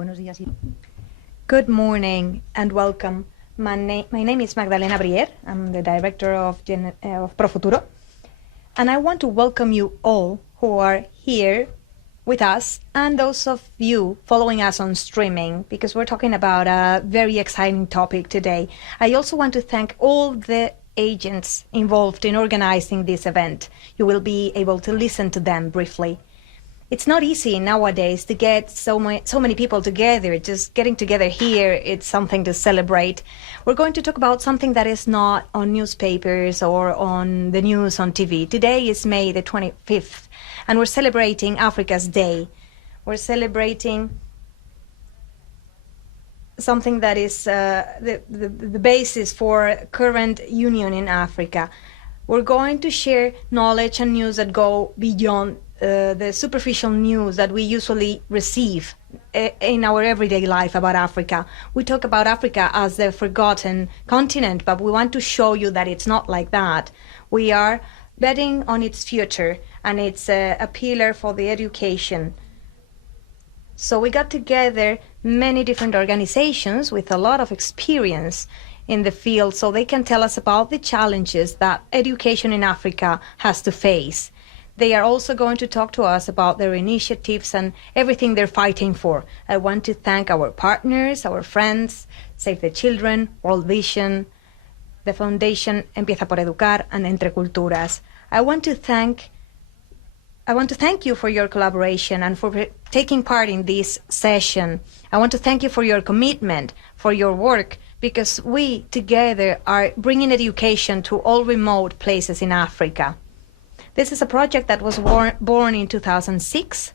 Buenos días. Good morning and welcome. My name is Magdalena Brier. I'm the director of ProFuturo. And I want to welcome you all who are here with us and those of you following us on streaming, because we're talking about a very exciting topic today. I also want to thank all the agents involved in organizing this event. You will be able to listen to them briefly. It's not easy nowadays to get so many people together. Just getting together here, it's something to celebrate. We're going to talk about something that is not on newspapers or on the news on TV. Today is May the 25th, and we're celebrating Africa's Day. We're celebrating something that is the basis for current union in Africa. We're going to share knowledge and news that go beyond the superficial news that we usually receive in our everyday life about Africa. We talk about Africa as the forgotten continent, but we want to show you that it's not like that. We are betting on its future, and it's a pillar for the education. So we got together many different organizations with a lot of experience in the field, so they can tell us about the challenges that education in Africa has to face. They are also going to talk to us about their initiatives and everything they're fighting for. I want to thank our partners, our friends, Save the Children, World Vision, the Foundation Empieza Por Educar, and Entreculturas. I want to thank you for your collaboration and for taking part in this session. I want to thank you for your commitment, for your work, because we together are bringing education to all remote places in Africa. This is a project that was born in 2006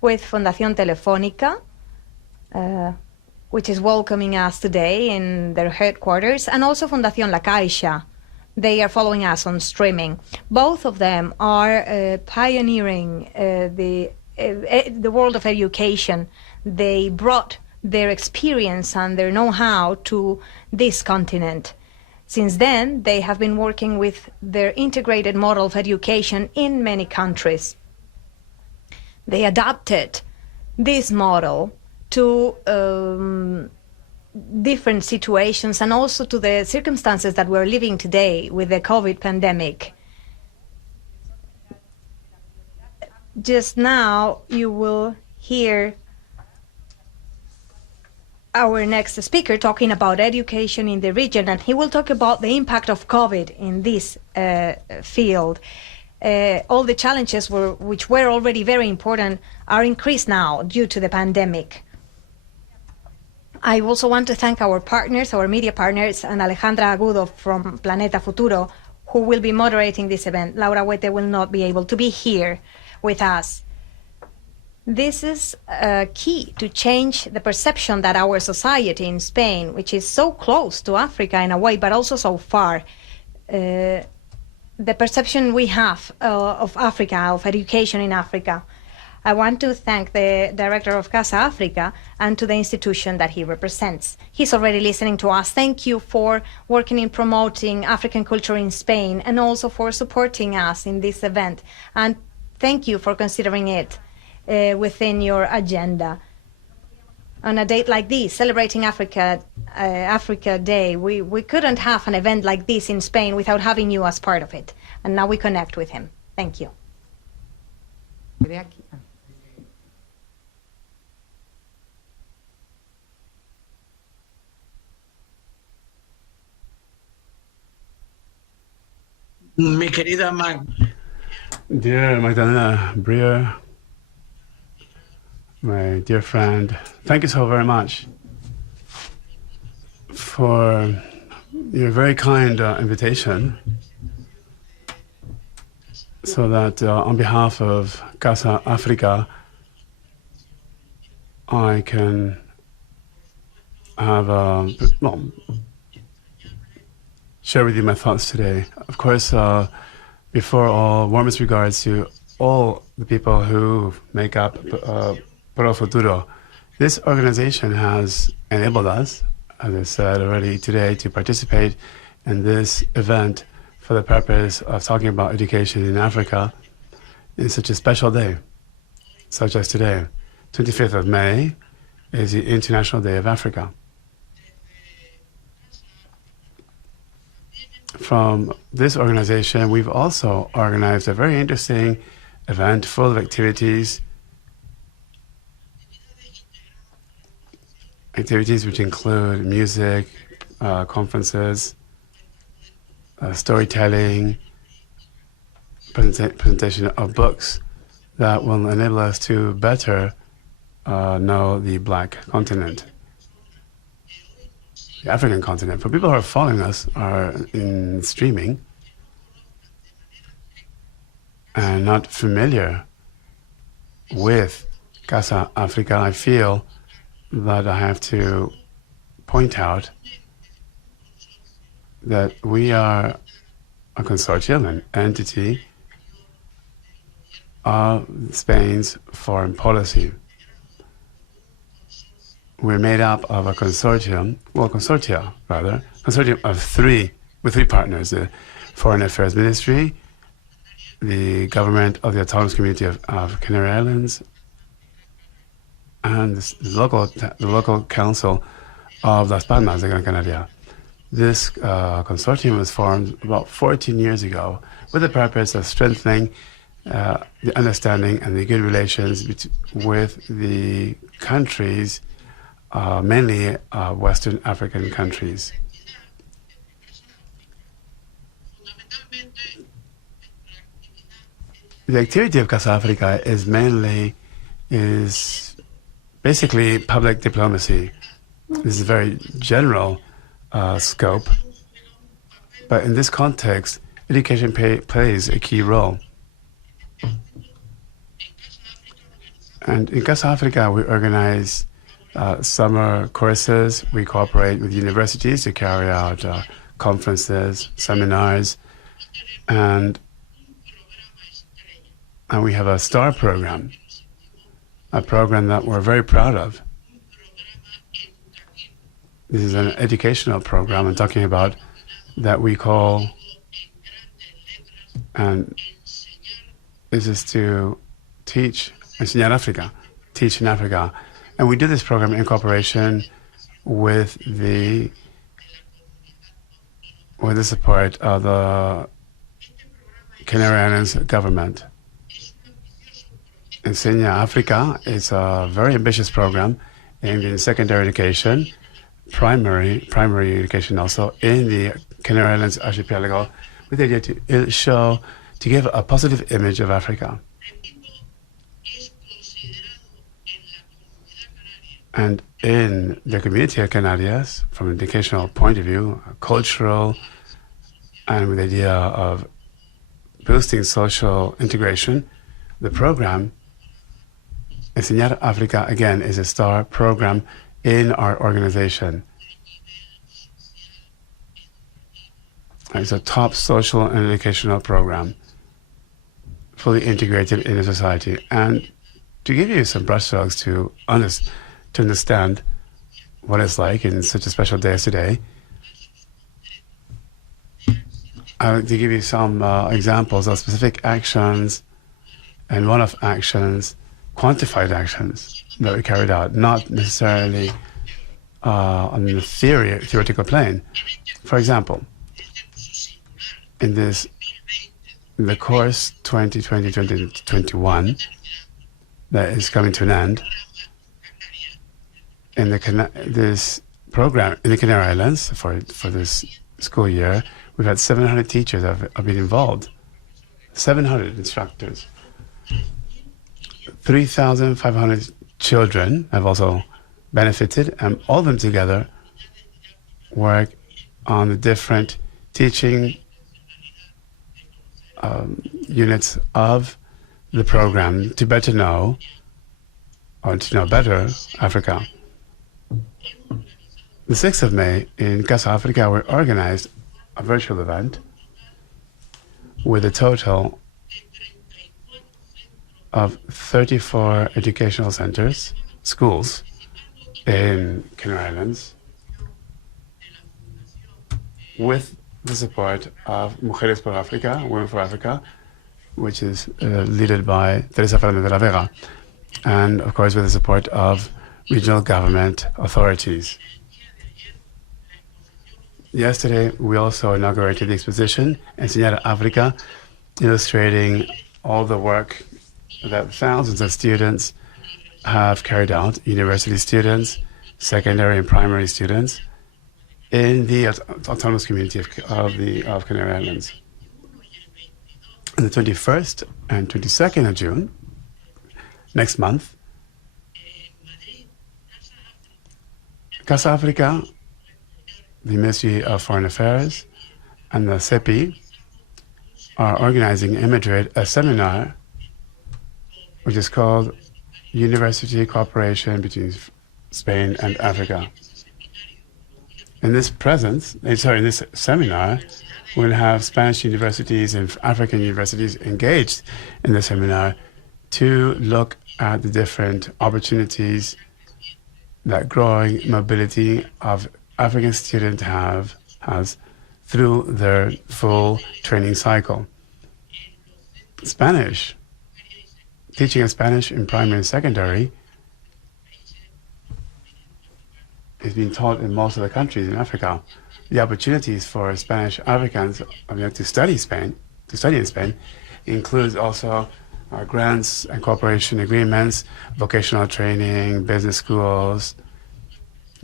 with Fundación Telefónica, which is welcoming us today in their headquarters, and also Fundación La Caixa. They are following us on streaming. Both of them are pioneering the world of education. They brought their experience and their know-how to this continent. Since then, they have been working with their integrated model of education in many countries. They adapted this model to different situations and also to the circumstances that we're living today with the COVID pandemic. Just now, you will hear our next speaker talking about education in the region, and he will talk about the impact of COVID in this field. All the challenges which were already very important are increased now due to the pandemic. I also want to thank our partners, our media partners, and Alejandra Agudo from Planeta Futuro, who will be moderating this event. Laura Huete will not be able to be here with us. This is key to change the perception that our society in Spain, which is so close to Africa in a way, but also so far, the perception we have of Africa, of education in Africa. I want to thank the director of Casa África and to the institution that he represents. He's already listening to us. Thank you for working in promoting African culture in Spain and also for supporting us in this event. And thank you for considering it within your agenda. On a date like this, celebrating Africa Day, we couldn't have an event like this in Spain without having you as part of it. And now we connect with him. Thank you. Mi querida Dear Magdalena Brier, my dear friend, thank you so very much for your very kind invitation, so that on behalf of Casa África, I can have share with you my thoughts today. Of course, before all, warmest regards to all the people who make up ProFuturo. This organization has enabled us, as I said already today, to participate in this event for the purpose of talking about education in Africa in such a special day, such as today, 25th of May, is the International Day of Africa. From this organization, we've also organized a very interesting event full of activities which include music, conferences, storytelling, presentation of books that will enable us to better know the Black continent, the African continent. For people who are following us are in streaming and not familiar with Casa África, I feel that I have to point out that we are a consortium, an entity of Spain's foreign policy. We're made up of a consortium of three partners: the Foreign Affairs Ministry, the government of the Autonomous Community of Canary Islands, and the local council of Las Palmas de Gran Canaria. This consortium was formed about 14 years ago with the purpose of strengthening the understanding and the good relations with the countries, mainly Western African countries. The activity of Casa África is basically public diplomacy. This is a very general scope, but in this context, education plays a key role. And in Casa África, we organize summer courses. We cooperate with universities to carry out conferences, seminars, and we have a STAR program, a program that we're very proud of. This is an educational program I'm talking about that we call, and this is to teach, enseñar África, teach in Africa. And we do this program in cooperation with the support of the Canary Islands government. Enseña África is a very ambitious program aimed in secondary education, primary education also in the Canary Islands archipelago, with the idea to give a positive image of Africa. And in the community of Canarias, from an educational point of view, cultural, and with the idea of boosting social integration, the program Enseñar África, again, is a STAR program in our organization. It's a top social and educational program, fully integrated in the society. And to give you some brushstrokes to understand what it's like in such a special day as today, I like to give you some examples of specific actions and one-off actions, quantified actions that we carried out, not necessarily on the theoretical plane. For example, in the course 2020-2021 that is coming to an end, in this program in the Canary Islands for this school year, we've had 700 teachers have been involved, 700 instructors. 3,500 children have also benefited, and all of them together work on the different teaching units of the program to better know, or to know better, Africa. The 6th of May in Casa África, we organized a virtual event with a total of 34 educational centers, schools in Canary Islands, with the support of Mujeres por África, Women for Africa, which is led by Teresa Fernández de la Vega, and of course with the support of regional government authorities. Yesterday, we also inaugurated the exposition Enseñar África, illustrating all the work that thousands of students have carried out, university students, secondary and primary students, in the autonomous community of Canary Islands. On the 21st and 22nd of June, next month, Casa África, the Ministry of Foreign Affairs, and the CEPI are organizing in Madrid a seminar which is called University Cooperation between Spain and Africa. In this seminar, we'll have Spanish universities and African universities engaged in the seminar to look at the different opportunities that growing mobility of African students has through their full training cycle. Spanish, teaching of Spanish in primary and secondary is being taught in most of the countries in Africa. The opportunities for Spanish Africans to study in Spain includes also grants and cooperation agreements, vocational training, business schools,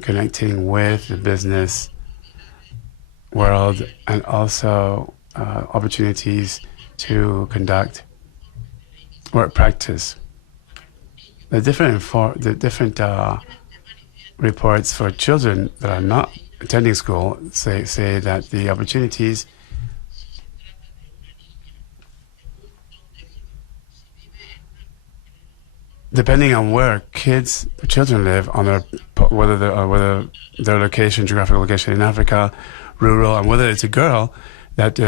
connecting with the business world, and also opportunities to conduct work practice. The different reports for children that are not attending school say that the opportunities depending on where children live, on whether their location, geographical location in Africa, rural, and whether it's a girl, that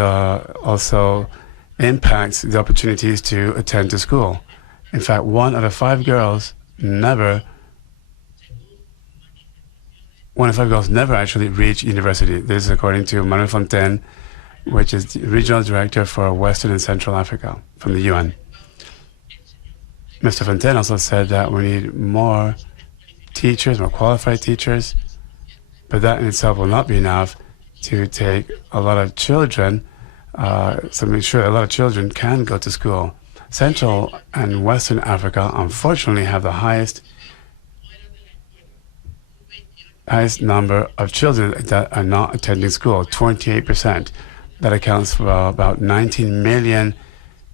also impacts the opportunities to attend to school. In fact, 1 out of 5 girls never actually reach university. This is according to Manuel Fontaine, which is the regional director for Western and Central Africa from the UN. Mr. Fontaine also said that we need more teachers, more qualified teachers, but that in itself will not be enough to take a lot of children, so make sure a lot of children can go to school. Central and Western Africa, unfortunately, have the highest number of children that are not attending school, 28%. That accounts for about 19 million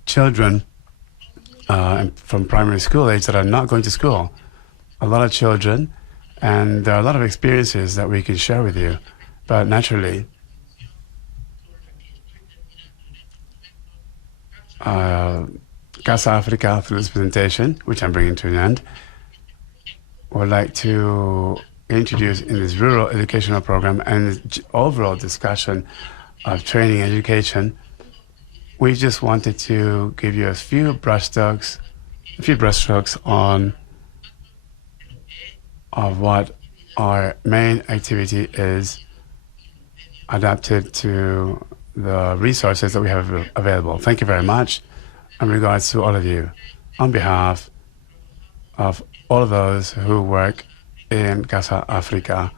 children from primary school age that are not going to school. A lot of children, and there are a lot of experiences that we can share with you. But naturally, Casa África, through this presentation, which I'm bringing to an end, would like to introduce in this rural educational program and this overall discussion of training and education. We just wanted to give you a few brushstrokes on what our main activity is, adapted to the resources that we have available. Thank you very much, in regards to all of you, on behalf of all of those who work in Casa África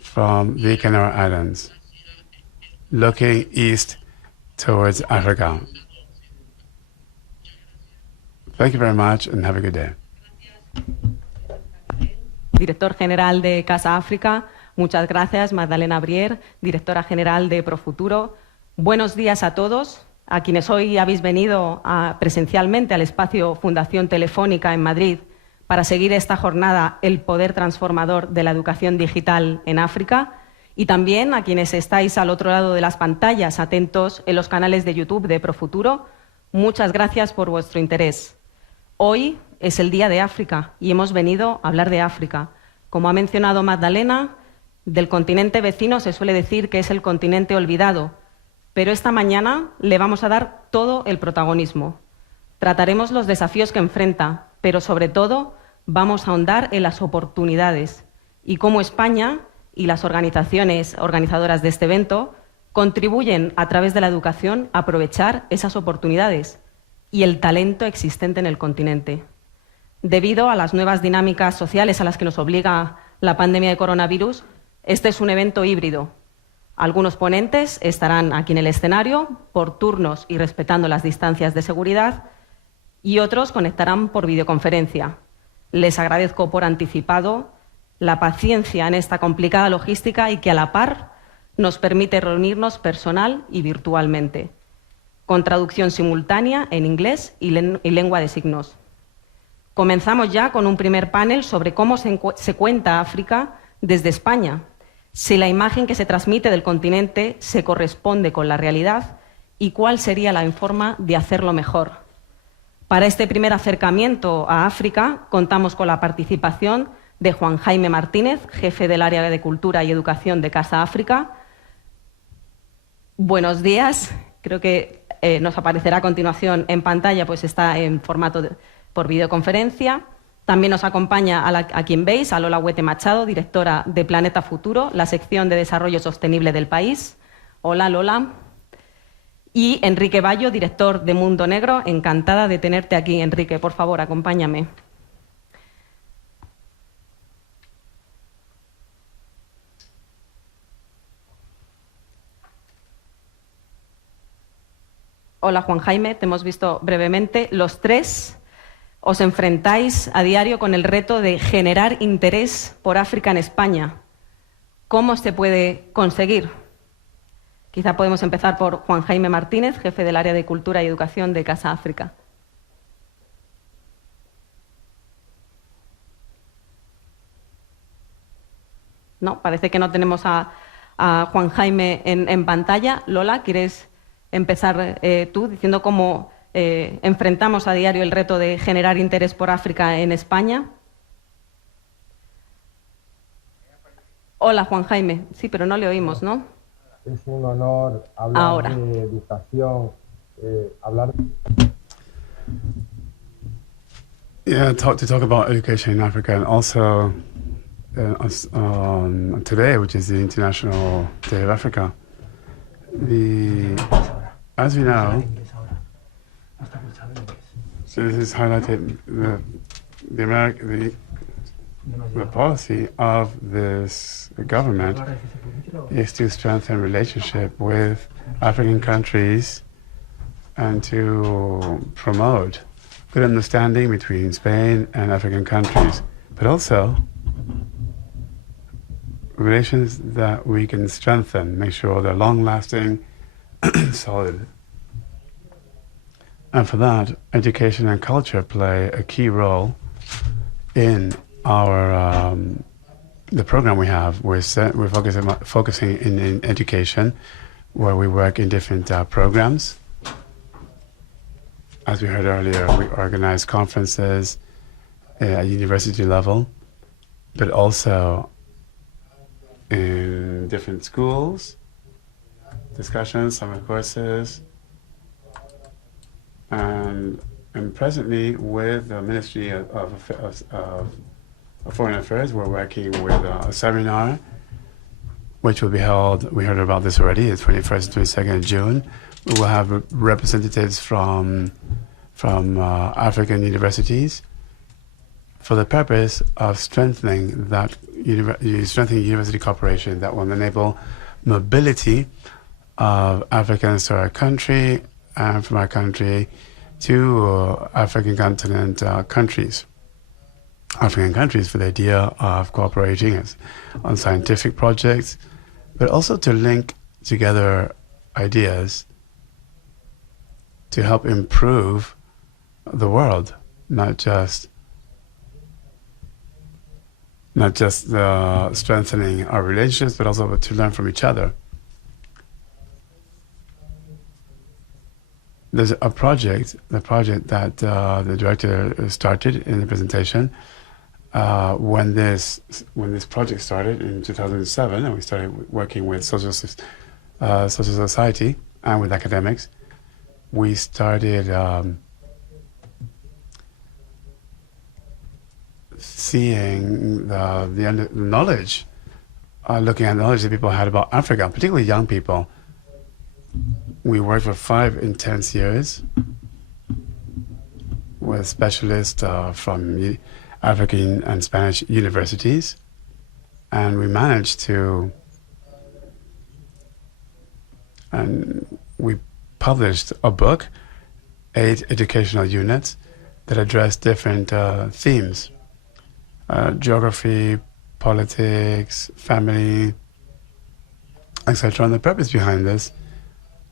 from the Canary Islands, looking east towards Africa. Thank you very much and have a good day. Director General de Casa África, muchas gracias. Magdalena Brier, Directora General de ProFuturo. Buenos días a todos, a quienes hoy habéis venido presencialmente al espacio Fundación Telefónica en Madrid para seguir esta jornada El Poder Transformador de la Educación Digital en África, y también a quienes estáis al otro lado de las pantallas, atentos en los canales de YouTube de ProFuturo. Muchas gracias por vuestro interés. Hoy es el Día de África y hemos venido a hablar de África. Como ha mencionado Magdalena, del continente vecino se suele decir que es el continente olvidado, pero esta mañana le vamos a dar todo el protagonismo. Trataremos los desafíos que enfrenta, pero sobre todo vamos a ahondar en las oportunidades y cómo España y las organizaciones organizadoras de este evento contribuyen a través de la educación a aprovechar esas oportunidades y el talento existente en el continente. Debido a las nuevas dinámicas sociales a las que nos obliga la pandemia de coronavirus, este es un evento híbrido. Algunos ponentes estarán aquí en el escenario por turnos y respetando las distancias de seguridad, y otros conectarán por videoconferencia. Les agradezco por anticipado la paciencia en esta complicada logística y que a la par nos permite reunirnos personal y virtualmente, con traducción simultánea en inglés y lengua de signos. Comenzamos ya con un primer panel sobre cómo se cuenta África desde España, si la imagen que se transmite del continente se corresponde con la realidad y cuál sería la forma de hacerlo mejor. Para este primer acercamiento a África contamos con la participación de Juan Jaime Martínez, jefe del área de Cultura y Educación de Casa África. Buenos días, creo que nos aparecerá a continuación en pantalla, pues está en formato por videoconferencia. También nos acompaña a quien veis, a Lola Huete Machado, directora de Planeta Futuro, la sección de Desarrollo Sostenible del país. Hola, Lola. Y Enrique Bayo, director de Mundo, Negro. Encantada de tenerte aquí, Enrique. Por favor, acompáñame. Hola, Juan Jaime. Te hemos visto brevemente. Los tres os enfrentáis a diario con el reto de generar interés por África en España. ¿Cómo se puede conseguir? Quizá podemos empezar por Juan Jaime Martínez, jefe del área de Cultura y Educación de Casa África. No, parece que no tenemos a Juan Jaime en pantalla. Lola, ¿quieres empezar tú diciendo cómo enfrentamos a diario el reto de generar interés por África en España? Hola, Juan Jaime. Sí, pero no le oímos, ¿no? Es un honor hablar ahora de educación, hablar. Yeah, to talk about education in Africa, and also today, which is the International Day of Africa. As we know, this is highlighted the policy of this government is to strengthen relationship with African countries and to promote good understanding between Spain and African countries, but also relations that we can strengthen, make sure they're long-lasting, solid. And for that, education and culture play a key role in our the program we have. We're focusing in education, where we work in different programs. As we heard earlier, we organize conferences at university level, but also in different schools, discussions, summer courses, and presently with the Ministry of Foreign Affairs, we're working with a seminar which will be held, we heard about this already, the 21st and 22nd of June. We will have representatives from African universities for the purpose of strengthening university cooperation that will enable mobility of Africans to our country and from our country to African continent countries. African countries for the idea of cooperating on scientific projects, but also to link together ideas to help improve the world, not just strengthening our relationships, but also to learn from each other. There's a project, the project that the director started in the presentation when this project started in 2007, and we started working with social society and with academics. We started seeing the knowledge, looking at the knowledge that people had about Africa, particularly young people. We worked for 5 intense years with specialists from African and Spanish universities, and we managed to, and we published a book, 8 educational units that address different themes, geography, politics, family, etc. And the purpose behind this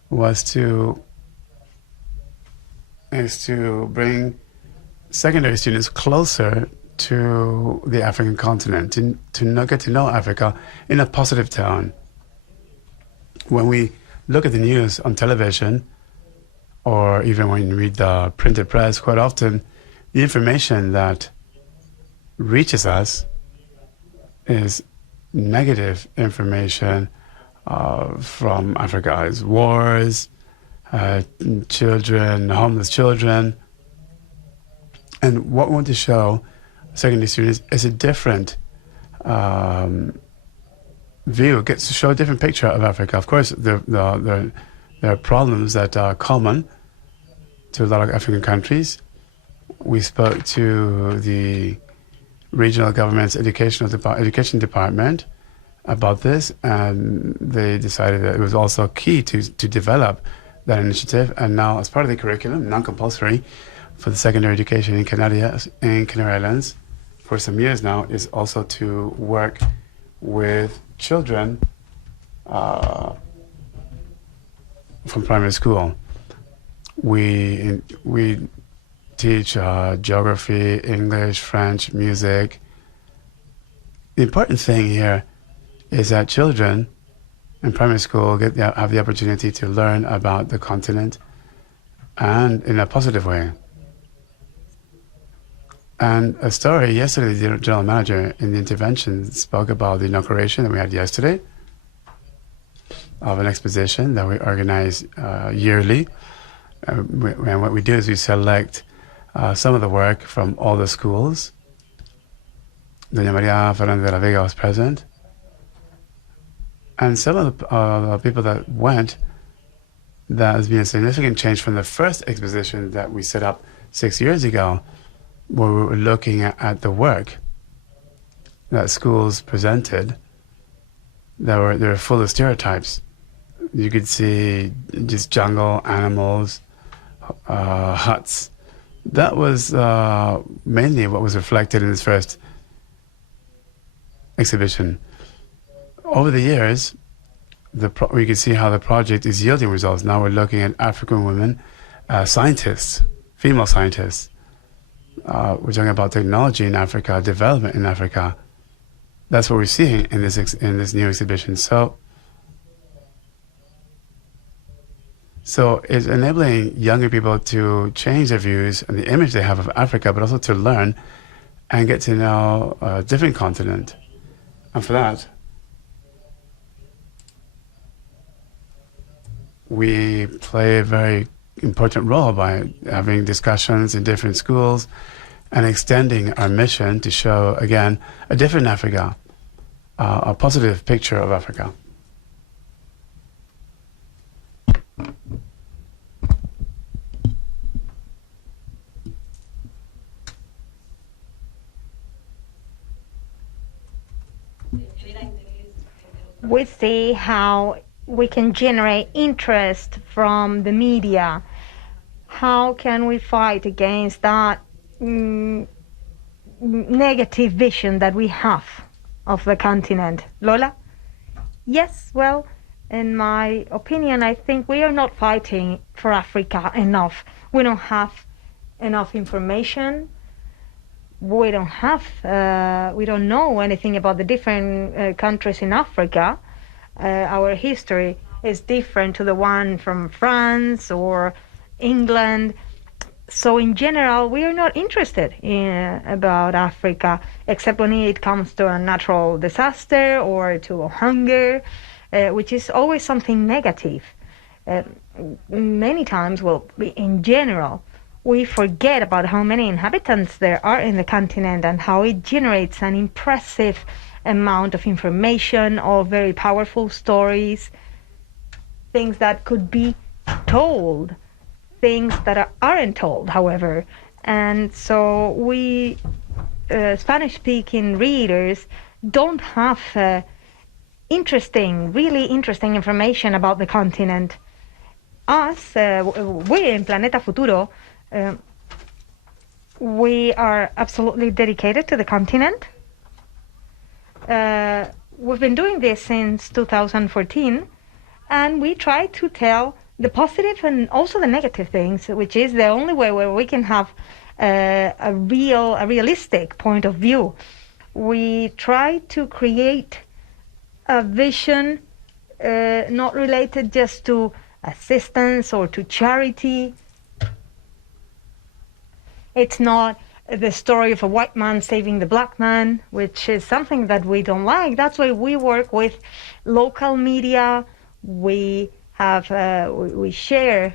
is to bring secondary students closer to the African continent, to get to know Africa in a positive tone. When we look at the news on television, or even when you read the printed press, quite often the information that reaches us is negative information from Africa. It's wars, children, homeless children. And what we want to show secondary students is a different view, gets to show a different picture of Africa. Of course, there are problems that are common to a lot of African countries. We spoke to the regional government's education department about this, and they decided that it was also key to develop that initiative. And now, as part of the curriculum, non-compulsory for the secondary education in Canary Islands for some years now, is also to work with children from primary school. We teach geography, English, French, music. The important thing here is that children in primary school have the opportunity to learn about the continent, and in a positive way. And a story yesterday, the general manager in the intervention spoke about the inauguration that we had yesterday of an exposition that we organize yearly. And what we do is we select some of the work from all the schools. Doña María Fernández de la Vega was present. And some of the people that went, that has been a significant change from the first exposition that we set up 6 years ago, where we were looking at the work that schools presented. They were full of stereotypes. You could see just jungle, animals, huts. That was mainly what was reflected in this first exhibition. Over the years, we can see how the project is yielding results. Now we're looking at African women, scientists, female scientists. We're talking about technology in Africa, development in Africa. That's what we're seeing in this new exhibition. So it's enabling younger people to change their views and the image they have of Africa, but also to learn and get to know a different continent. And for that, we play a very important role by having discussions in different schools and extending our mission to show, again, a different Africa, a positive picture of Africa. We see how we can generate interest from the media. How can we fight against that negative vision that we have of the continent? Lola? Yes, well, in my opinion, I think we are not fighting for Africa enough. We don't have enough information. We don't know anything about the different countries in Africa. Our history is different to the one from France or England. So in general, we are not interested about Africa, except when it comes to a natural disaster or to hunger, which is always something negative. Many times, well, in general, we forget about how many inhabitants there are in the continent and how it generates an impressive amount of information, or very powerful stories, things that could be told, things that aren't told, however. And so we, Spanish-speaking readers, don't have really interesting information about the continent. Us, we in Planeta Futuro, we are absolutely dedicated to the continent. We've been doing this since 2014, and we try to tell the positive and also the negative things, which is the only way where we can have a realistic point of view. We try to create a vision not related just to assistance or to charity. It's not the story of a white man saving the black man, which is something that we don't like. That's why we work with local media. We have we share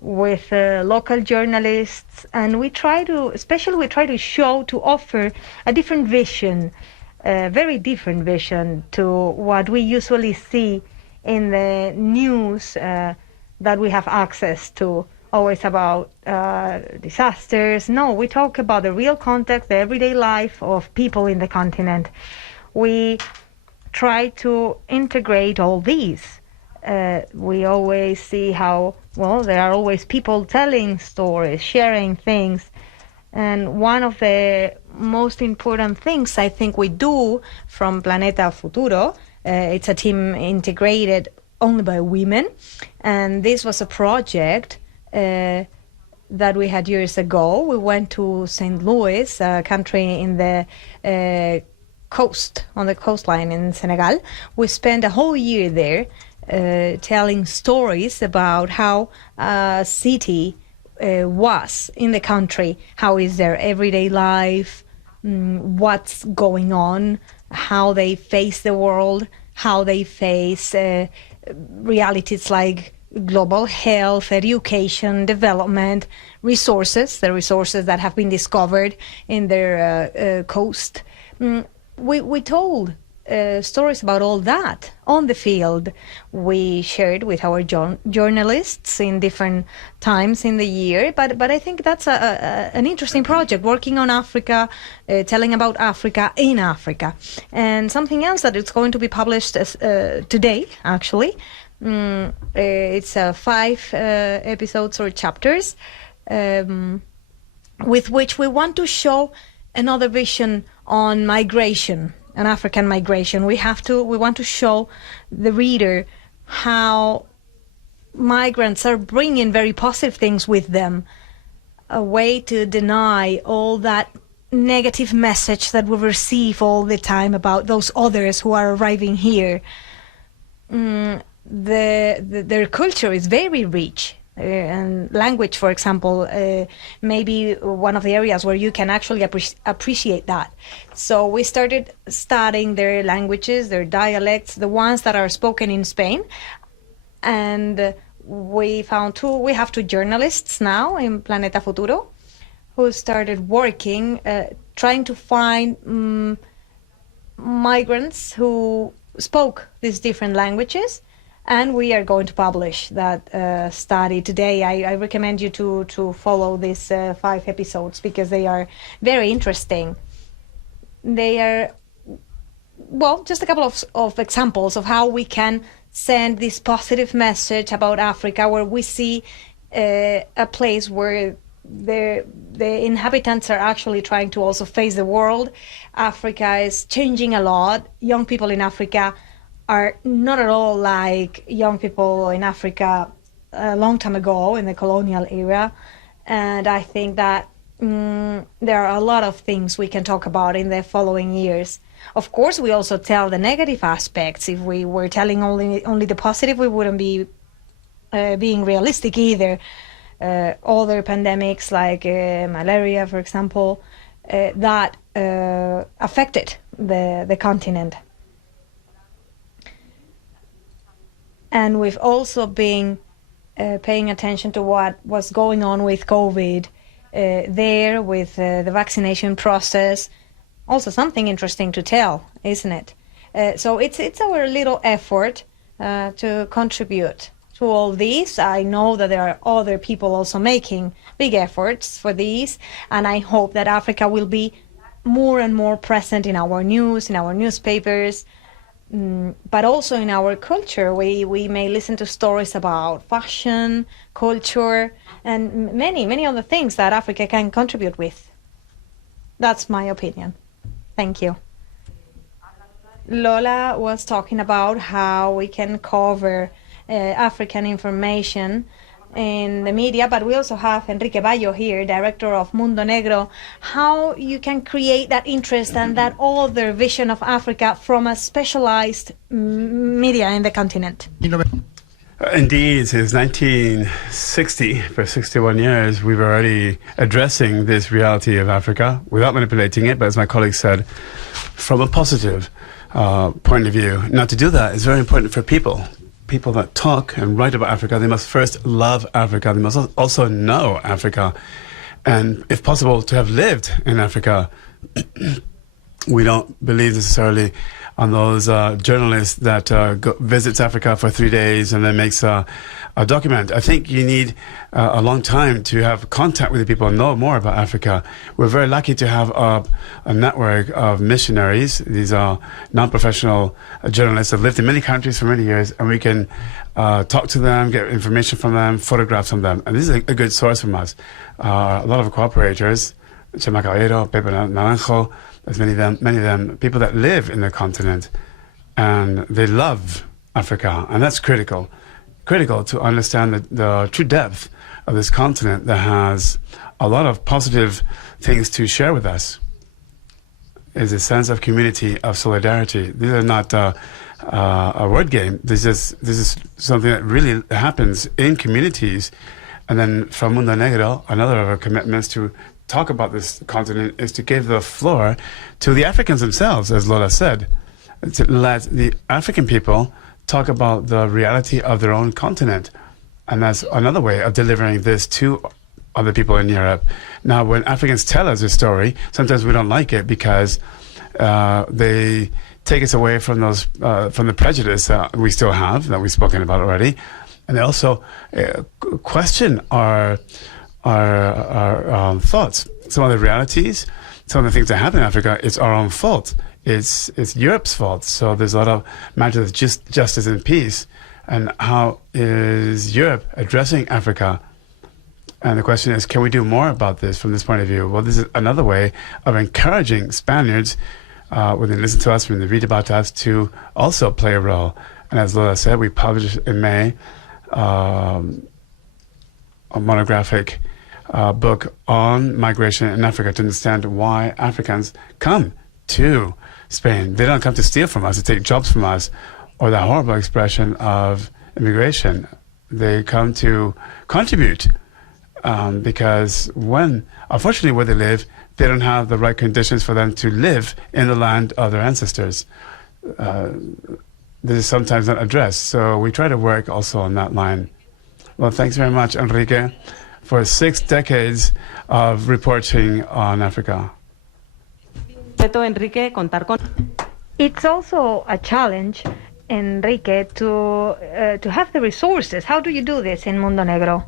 with local journalists, and we try to show, to offer a different vision, a very different vision to what we usually see in the news that we have access to, always about disasters. No, we talk about the real context, the everyday life of people in the continent. We try to integrate all these. We always see how, well, there are always people telling stories, sharing things. And one of the most important things I think we do from Planeta Futuro, it's a team integrated only by women. And this was a project that we had years ago. We went to St. Louis, a country in the coast, on the coastline in Senegal. We spent a whole year there telling stories about how a city was in the country, how is their everyday life, what's going on, how they face the world, how they face realities like global health, education, development, resources, the resources that have been discovered in their coast. We told stories about all that on the field. We shared with our journalists in different times in the year, but I think that's an interesting project, working on Africa, telling about Africa in Africa. And something else that it's going to be published today, actually. It's 5 episodes or chapters with which we want to show another vision on migration, an African migration. We want to show the reader how migrants are bringing very positive things with them, a way to deny all that negative message that we receive all the time about those others who are arriving here. Their culture is very rich. And language, for example, may be one of the areas where you can actually appreciate that. So we started studying their languages, their dialects, the ones that are spoken in Spain. And we found we have 2 journalists now in Planeta Futuro who started working, trying to find migrants who spoke these different languages. And we are going to publish that study today. I recommend you to follow these 5 episodes because they are very interesting. They are, well, just a couple of examples of how we can send this positive message about Africa, where we see a place where the inhabitants are actually trying to also face the world. Africa is changing a lot. Young people in Africa are not at all like young people in Africa a long time ago in the colonial era. And I think that there are a lot of things we can talk about in the following years. Of course, we also tell the negative aspects. If we were telling only the positive, we wouldn't be being realistic either. Other pandemics like malaria, for example, that affected the continent. And we've also been paying attention to what was going on with COVID there, with the vaccination process. Also something interesting to tell, isn't it? So it's our little effort to contribute to all this. I know that there are other people also making big efforts for this, and I hope that Africa will be more and more present in our news, in our newspapers, but also in our culture. We may listen to stories about fashion, culture, and many other things that Africa can contribute with. That's my opinion. Thank you. Lola was talking about how we can cover African information in the media, but we also have Enrique Bayo here, director of Mundo, Negro, how you can create that interest and that other vision of Africa from a specialized media in the continent. Indeed, since 1960, for 61 years, we've already addressing this reality of Africa without manipulating it, but as my colleague said, from a positive point of view. Now, to do that is very important for people that talk and write about Africa. They must first love Africa. They must also know Africa. And if possible, to have lived in Africa. We don't believe necessarily on those journalists that visits Africa for 3 days and then makes a document. I think you need a long time to have contact with the people and know more about Africa. We're very lucky to have a network of missionaries. These are non-professional journalists that have lived in many countries for many years, and we can talk to them, get information from them, photographs from them. And this is a good source from us. A lot of cooperators, Chema Caballero, Pepe Naranjo, there's many of them, people that live in the continent, and they love Africa, and that's critical to understand the true depth of this continent that has a lot of positive things to share with us. Is a sense of community, of solidarity. These are not a word game. This is something that really happens in communities. And then from Mundo Negro, another of our commitments to talk about this continent is to give the floor to the Africans themselves, as Lola said, to let the African people talk about the reality of their own continent. And that's another way of delivering this to other people in Europe. Now, when Africans tell us a story, sometimes we don't like it because they take us away from those from the prejudice that we still have, that we've spoken about already. And they also question our thoughts. Some of the realities, some of the things that happen in Africa, it's our own fault. It's Europe's fault. So there's a lot of matters of justice and peace. And how is Europe addressing Africa? And the question is, can we do more about this from this point of view? Well, this is another way of encouraging Spaniards, when they listen to us, when they read about us, to also play a role. And as Lola said, we published in May a monographic book on migration in Africa to understand why Africans come to Spain. They don't come to steal from us, to take jobs from us, or the horrible expression of immigration. They come to contribute because unfortunately where they live, they don't have the right conditions for them to live in the land of their ancestors. This is sometimes not addressed, so we try to work also on that line. Well, thanks very much, Enrique, for 6 decades of reporting on Africa. Enrique, contar con... It's also a challenge, Enrique, to have the resources. How do you do this in Mundo Negro?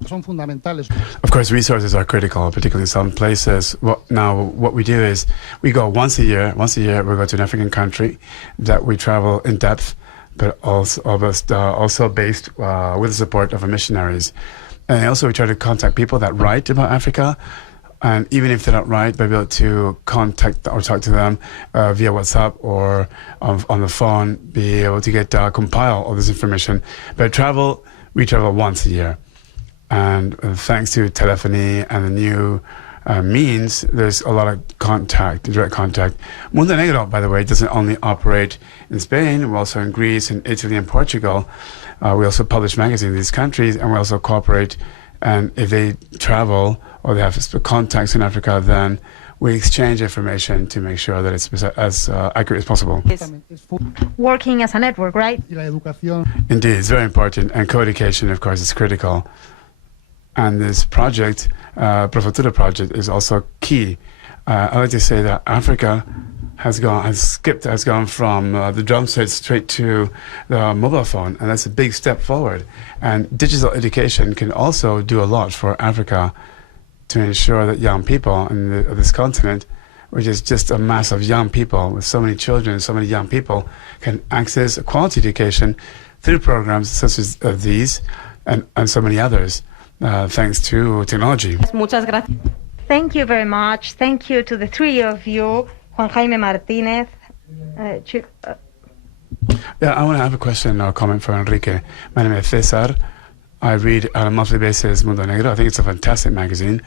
Of course, resources are critical, particularly in some places. What we do is we go once a year. Once a year, we go to an African country that we travel in depth, but also based with the support of our missionaries. And also we try to contact people that write about Africa. And even if they don't write, be able to contact or talk to them via WhatsApp or on the phone, be able to get compile all this information. But we travel once a year. And thanks to telephony and the new means, there's a lot of direct contact. Mundo Negro, by the way, doesn't only operate in Spain, we're also in Greece, in Italy, and Portugal. We also publish magazines in these countries, and we also cooperate. And if they travel or they have contacts in Africa, then we exchange information to make sure that it's as accurate as possible. Working as a network, right? Indeed, it's very important. And co-education, of course, is critical. And this project, ProFuturo project, is also key. I like to say that Africa has gone from the drum set straight to the mobile phone, and that's a big step forward. And digital education can also do a lot for Africa to ensure that young people in this continent, which is just a mass of young people with so many children, so many young people, can access quality education through programs such as these and so many others, thanks to technology. Muchas gracias. Thank you very much. Thank you to the three of you. Juan Jaime Martínez. Yeah, I want to have a question or comment for Enrique. My name is Cesar. I read on a monthly basis Mundo Negro. I think it's a fantastic magazine,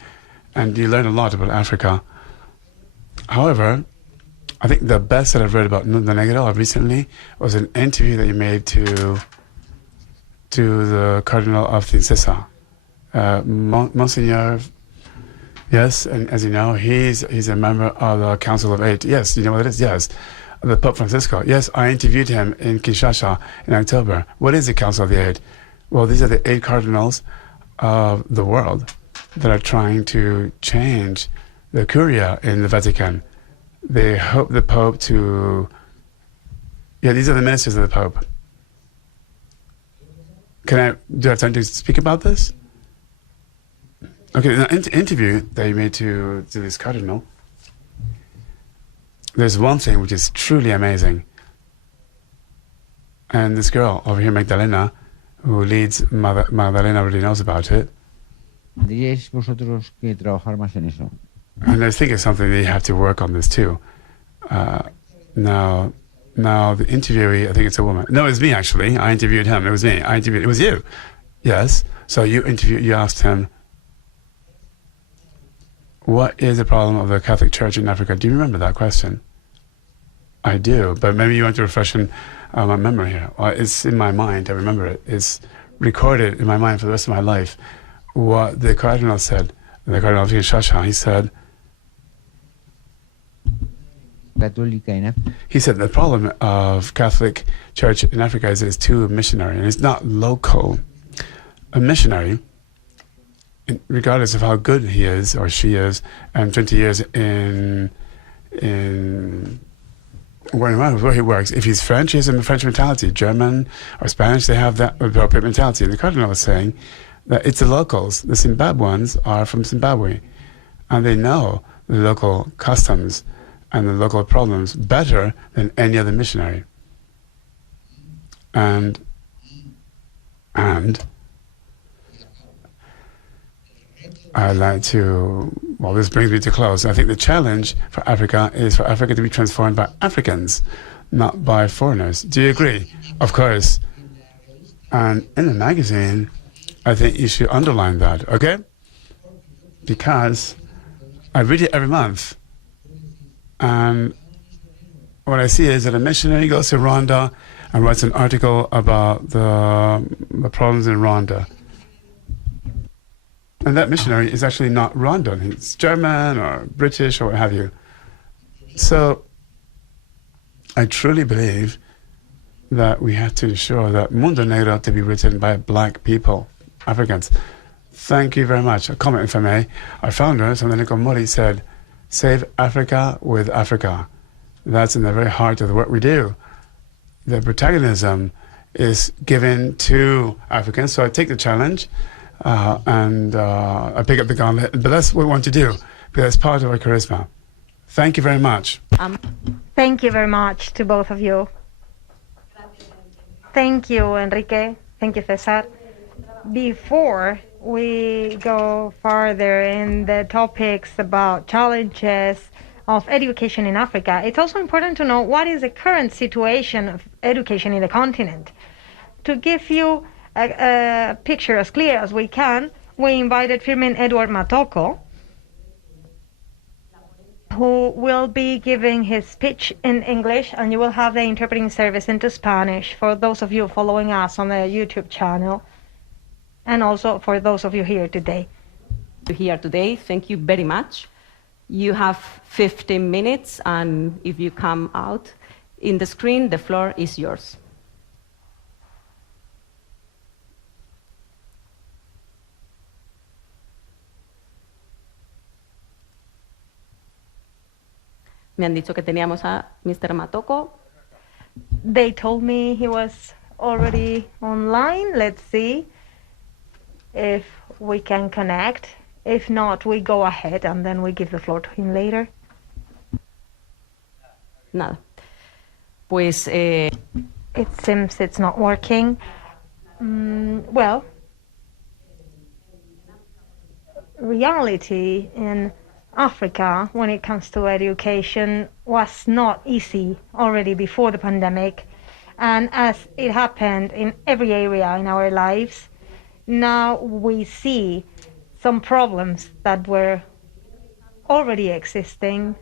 and you learn a lot about Africa. However, I think the best that I've read about Mundo Negro recently was an interview that you made to the Cardinal of Princesa, Monsignor. Yes, and as you know, he's a member of the Council of Eight. Yes, you know what it is? Yes, the Pope Francisco. Yes, I interviewed him in Kinshasa in October. What is the Council of the Eight? Well, these are the 8 cardinals of the world that are trying to change the Curia in the Vatican. They hope the Pope to... Yeah, these are the ministers of the Pope. Do I have time to speak about this? Okay, in the interview that you made to this cardinal, there's one thing which is truly amazing. And this girl over here, Magdalena, who leads Magdalena, really knows about it. Tendríais vosotros que trabajar más en eso. And I think it's something that you have to work on this too. Now the interviewee, I think it's a woman. No, it was me actually. I interviewed him. It was me. It was you. Yes. So you asked him, what is the problem of the Catholic Church in Africa? Do you remember that question? I do, but maybe you want to refresh my memory here. Well, it's in my mind. I remember it. It's recorded in my mind for the rest of my life. What the Cardinal said, the Cardinal of Kinshasa, he said, he said the problem of Catholic Church in Africa is it's too missionary, and it's not local. A missionary, regardless of how good he is or she is, and 20 years in where he works, if he's French, he has a French mentality. German or Spanish, they have that appropriate mentality. And the Cardinal was saying that it's the locals. The Zimbabweans are from Zimbabwe, and they know the local customs and the local problems better than any other missionary. And I'd like to, well, this brings me to close. I think the challenge for Africa is for Africa to be transformed by Africans, not by foreigners. Do you agree? Of course. And in the magazine, I think you should underline that, okay? Because I read it every month. And what I see is that a missionary goes to Rwanda and writes an article about the problems in Rwanda. And that missionary is actually not Rwandan. He's German or British or what have you. So I truly believe that we have to ensure that Mundo Negro to be written by black people, Africans. Thank you very much. A comment, if I may. Our founder, Samdana Mori, said, "Save Africa with Africa." That's in the very heart of the work we do. The protagonism is given to Africans. So I take the challenge. And I pick up the gauntlet, but that's what we want to do, because it's part of our charisma. Thank you very much. Thank you very much to both of you. Thank you, Enrique. Thank you, Cesar. Before we go further in the topics about challenges of education in Africa, it's also important to know what is the current situation of education in the continent. To give you a picture as clear as we can, we invited Firmin Edward Matoko, who will be giving his speech in English, and you will have the interpreting service into Spanish for those of you following us on the YouTube channel, and also for those of you here today. Thank you very much. You have 15 minutes, and if you come out in the screen, the floor is yours. Me han dicho que teníamos a Mr. Matoko. They told me he was already online. Let's see if we can connect. If not, we go ahead and then we give the floor to him later. Nada. Pues It seems it's not working. Well, reality in Africa when it comes to education was not easy already before the pandemic. And as it happened in every area in our lives, now we see some problems that were already existing.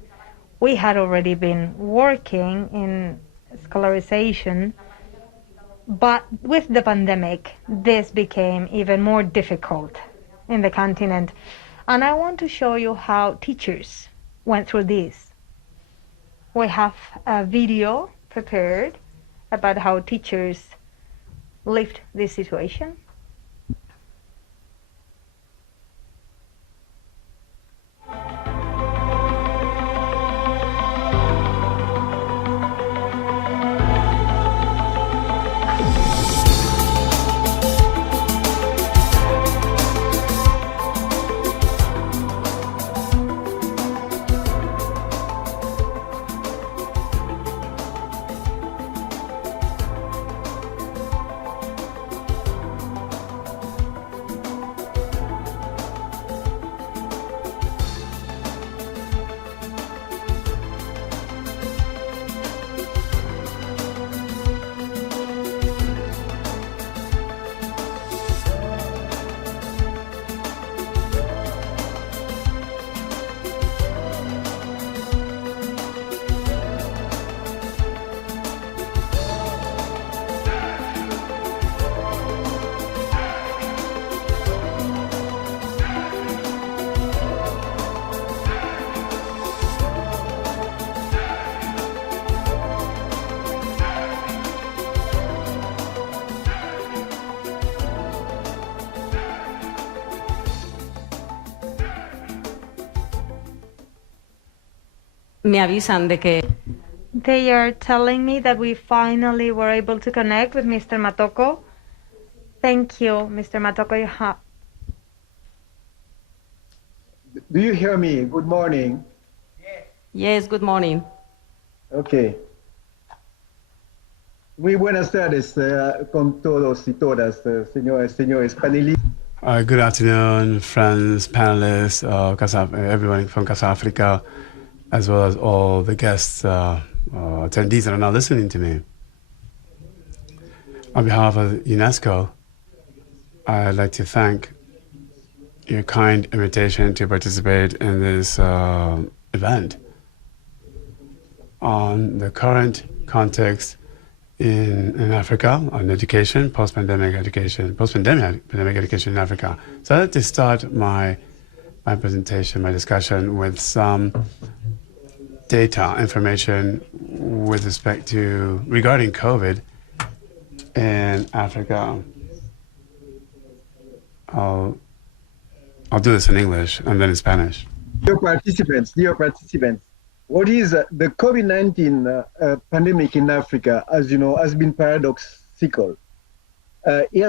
We had already been working in scholarization, but with the pandemic, this became even more difficult in the continent. And I want to show you how teachers went through this. We have a video prepared about how teachers lived this situation. me avisan de que They are telling me that we finally were able to connect with Mr. Matoko. Thank you, Mr. Matoko. Do you hear me? Good morning. yes, good morning. Okay. Muy buenas tardes con todos y todas, señores, señores panelistas. Good afternoon, friends, panelists, everyone from Casa África, as well as all the guests, attendees that are now listening to me. On behalf of UNESCO, I'd like to thank your kind invitation to participate in this event on the current context in Africa on education, post-pandemic education in Africa. So I'd like to start my presentation, my discussion with some data, information with respect to regarding COVID in Africa. I'll do this in English and then in Spanish. Dear participants, what is the COVID-19 pandemic in Africa, as you know, has been paradoxical. It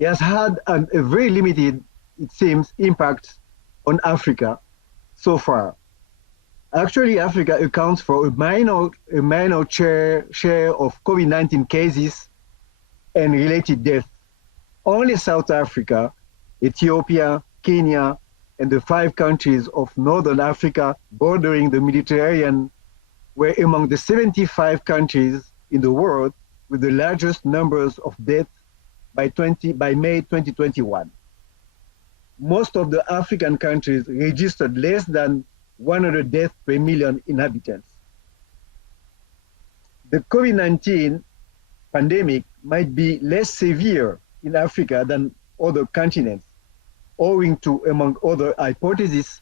has had a very limited, it seems, impact on Africa so far. Actually, Africa accounts for a minor share of COVID-19 cases and related deaths. Only South Africa, Ethiopia, Kenya, and the 5 countries of Northern Africa bordering the Mediterranean were among the 75 countries in the world with the largest numbers of deaths by May 2021. Most of the African countries registered less than 100 deaths per million inhabitants. The COVID-19 pandemic might be less severe in Africa than other continents, owing to, among other hypotheses,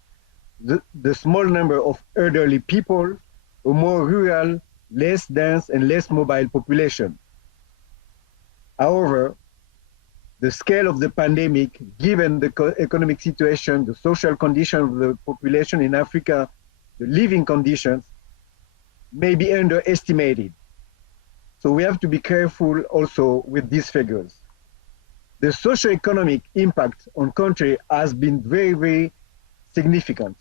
the small number of elderly people, a more rural, less dense, and less mobile population. However, the scale of the pandemic, given the economic situation, the social condition of the population in Africa, the living conditions, may be underestimated. So we have to be careful also with these figures. The socioeconomic impact on country has been very, very significant.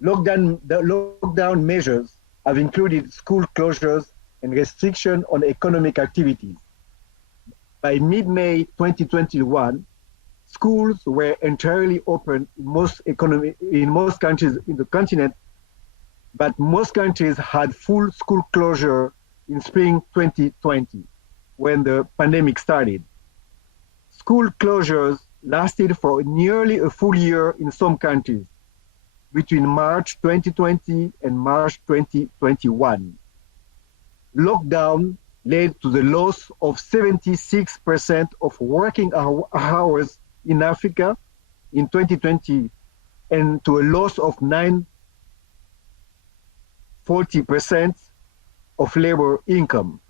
The lockdown measures have included school closures and restriction on economic activities. By mid-May 2021, schools were entirely open in most countries in the continent, but most countries had full school closure in spring 2020 when the pandemic started. School closures lasted for nearly a full year in some countries, between March 2020 and March 2021. Lockdown led to the loss of 76% of working hours in Africa in 2020 and to a loss of 9.40% of labor income.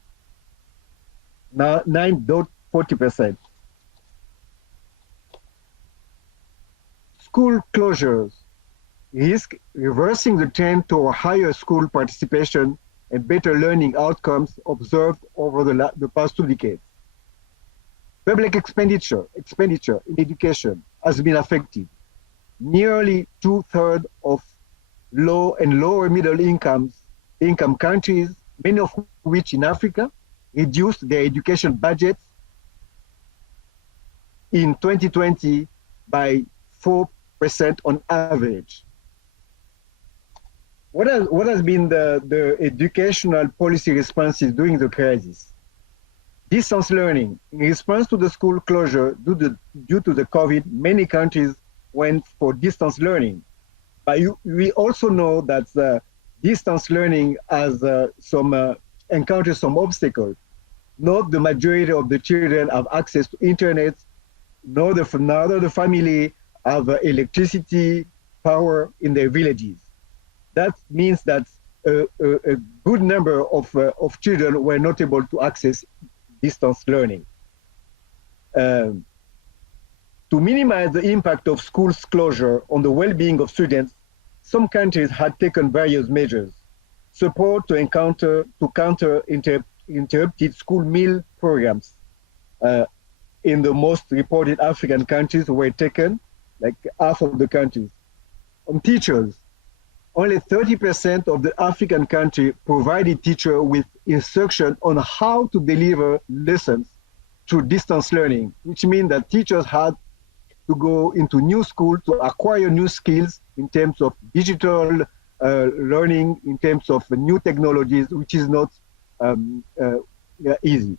Now 9.40%. School closures risk reversing the trend toward higher school participation and better learning outcomes observed over the past 2 decades. Public expenditure in education has been affected. Nearly 2/3 of low and lower middle income countries, many of which in Africa, reduced their education budgets in 2020 by 4% on average. What has been the educational policy responses during the crisis? Distance learning. In response to the school closure due to the COVID, many countries went for distance learning. But we also know that distance learning has encounters some obstacles. Not the majority of the children have access to internet, nor the family have electricity, power in their villages. That means that a good number of children were not able to access distance learning. To minimize the impact of schools closure on the well-being of students, some countries had taken various measures. Support to counter interrupted school meal programs in the most reported African countries were taken, like half of the countries. On teachers, only 30% of the African country provided teachers with instruction on how to deliver lessons through distance learning, which means that teachers had to go into new school to acquire new skills in terms of digital learning, in terms of new technologies, which is not easy.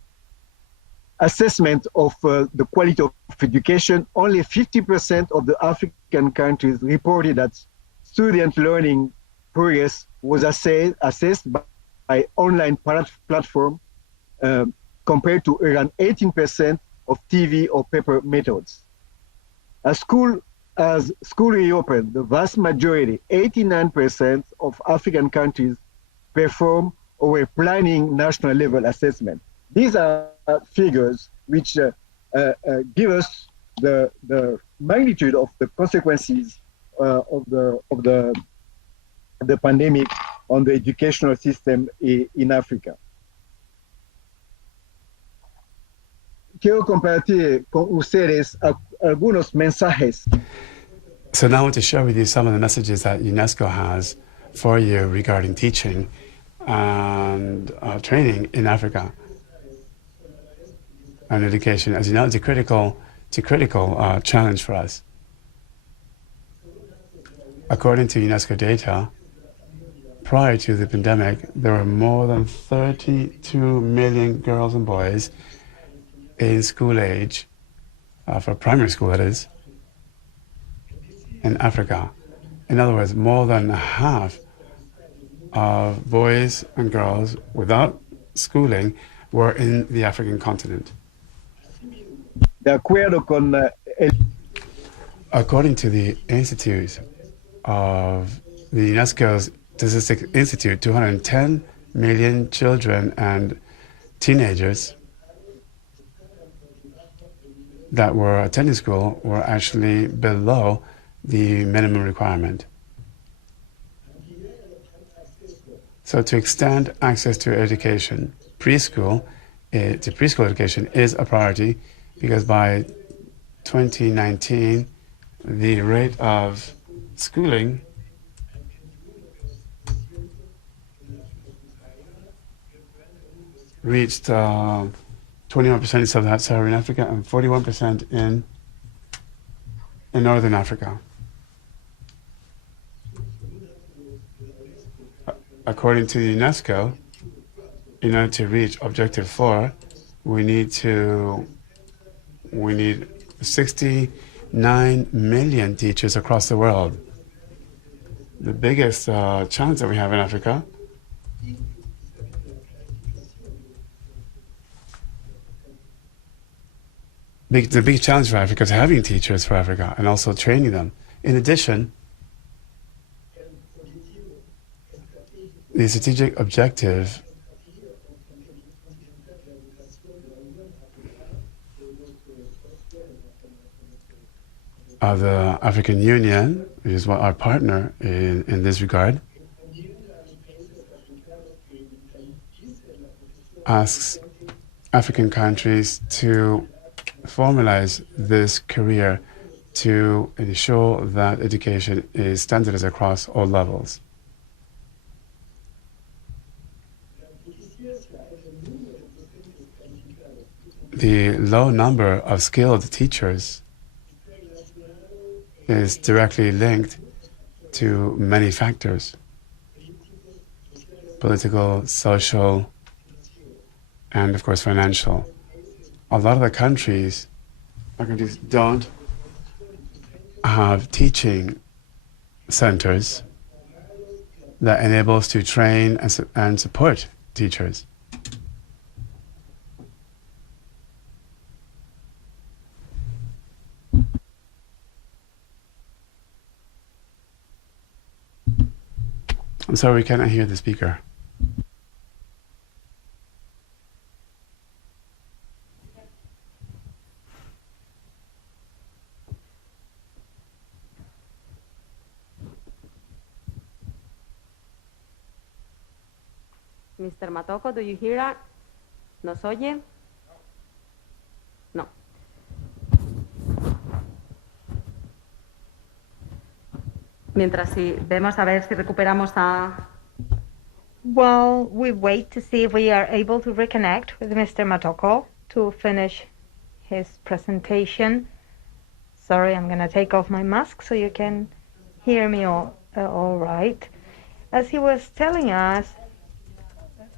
Assessment of the quality of education, only 50% of the African countries reported that student learning progress was assessed by online platform compared to around 18% of TV or paper methods. As school reopened, the vast majority, 89% of African countries perform or were planning national level assessment. These are figures which give us the magnitude of the consequences of the pandemic on the educational system in Africa. Quiero compartir con ustedes algunos mensajes. So now I want to share with you some of the messages that UNESCO has for you regarding teaching and training in Africa and education. As you know, it's a critical challenge for us. According to UNESCO data, prior to the pandemic, there were more than 32 million girls and boys in school age, for primary school that is, in Africa. In other words, more than half of boys and girls without schooling were in the African continent. According to the Institute of the UNESCO's Statistics Institute, 210 million children and teenagers that were attending school were actually below the minimum requirement. So to extend access to education, preschool education is a priority because by 2019, the rate of schooling reached 21% in sub-Saharan Africa and 41% in Northern Africa. According to the UNESCO, in order to reach Objective 4, we need 69 million teachers across the world. The biggest challenge that we have in Africa the big challenge for Africa is having teachers for Africa and also training them. In addition, the strategic objective of the African Union, which is our partner in this regard, asks African countries to formalize this career to ensure that education is standardized across all levels. The low number of skilled teachers is directly linked to many factors: political, social, and of course financial. A lot of the countries don't have teaching centers that enable us to train and support teachers. I'm sorry, we cannot hear the speaker. Mr. Matoko, do you hear us? ¿Nos oye? No. Mientras vemos a ver si recuperamos a... Well, we wait to see if we are able to reconnect with Mr. Matoko to finish his presentation. Sorry, I'm going to take off my mask so you can hear me all right. As he was telling us,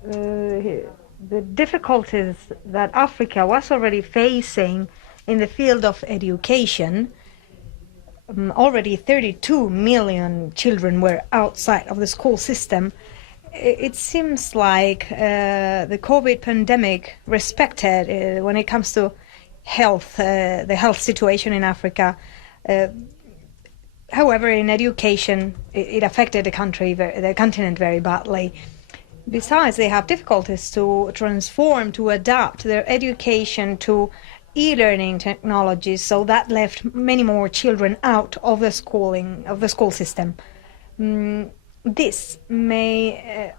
the difficulties that Africa was already facing in the field of education. Already 32 million children were outside of the school system. It seems like the COVID pandemic respected when it comes to health, the health situation in Africa. However, in education, it affected the continent very badly. Besides, they have difficulties to transform, to adapt their education to e-learning technologies, so that left many more children out of the school system. This may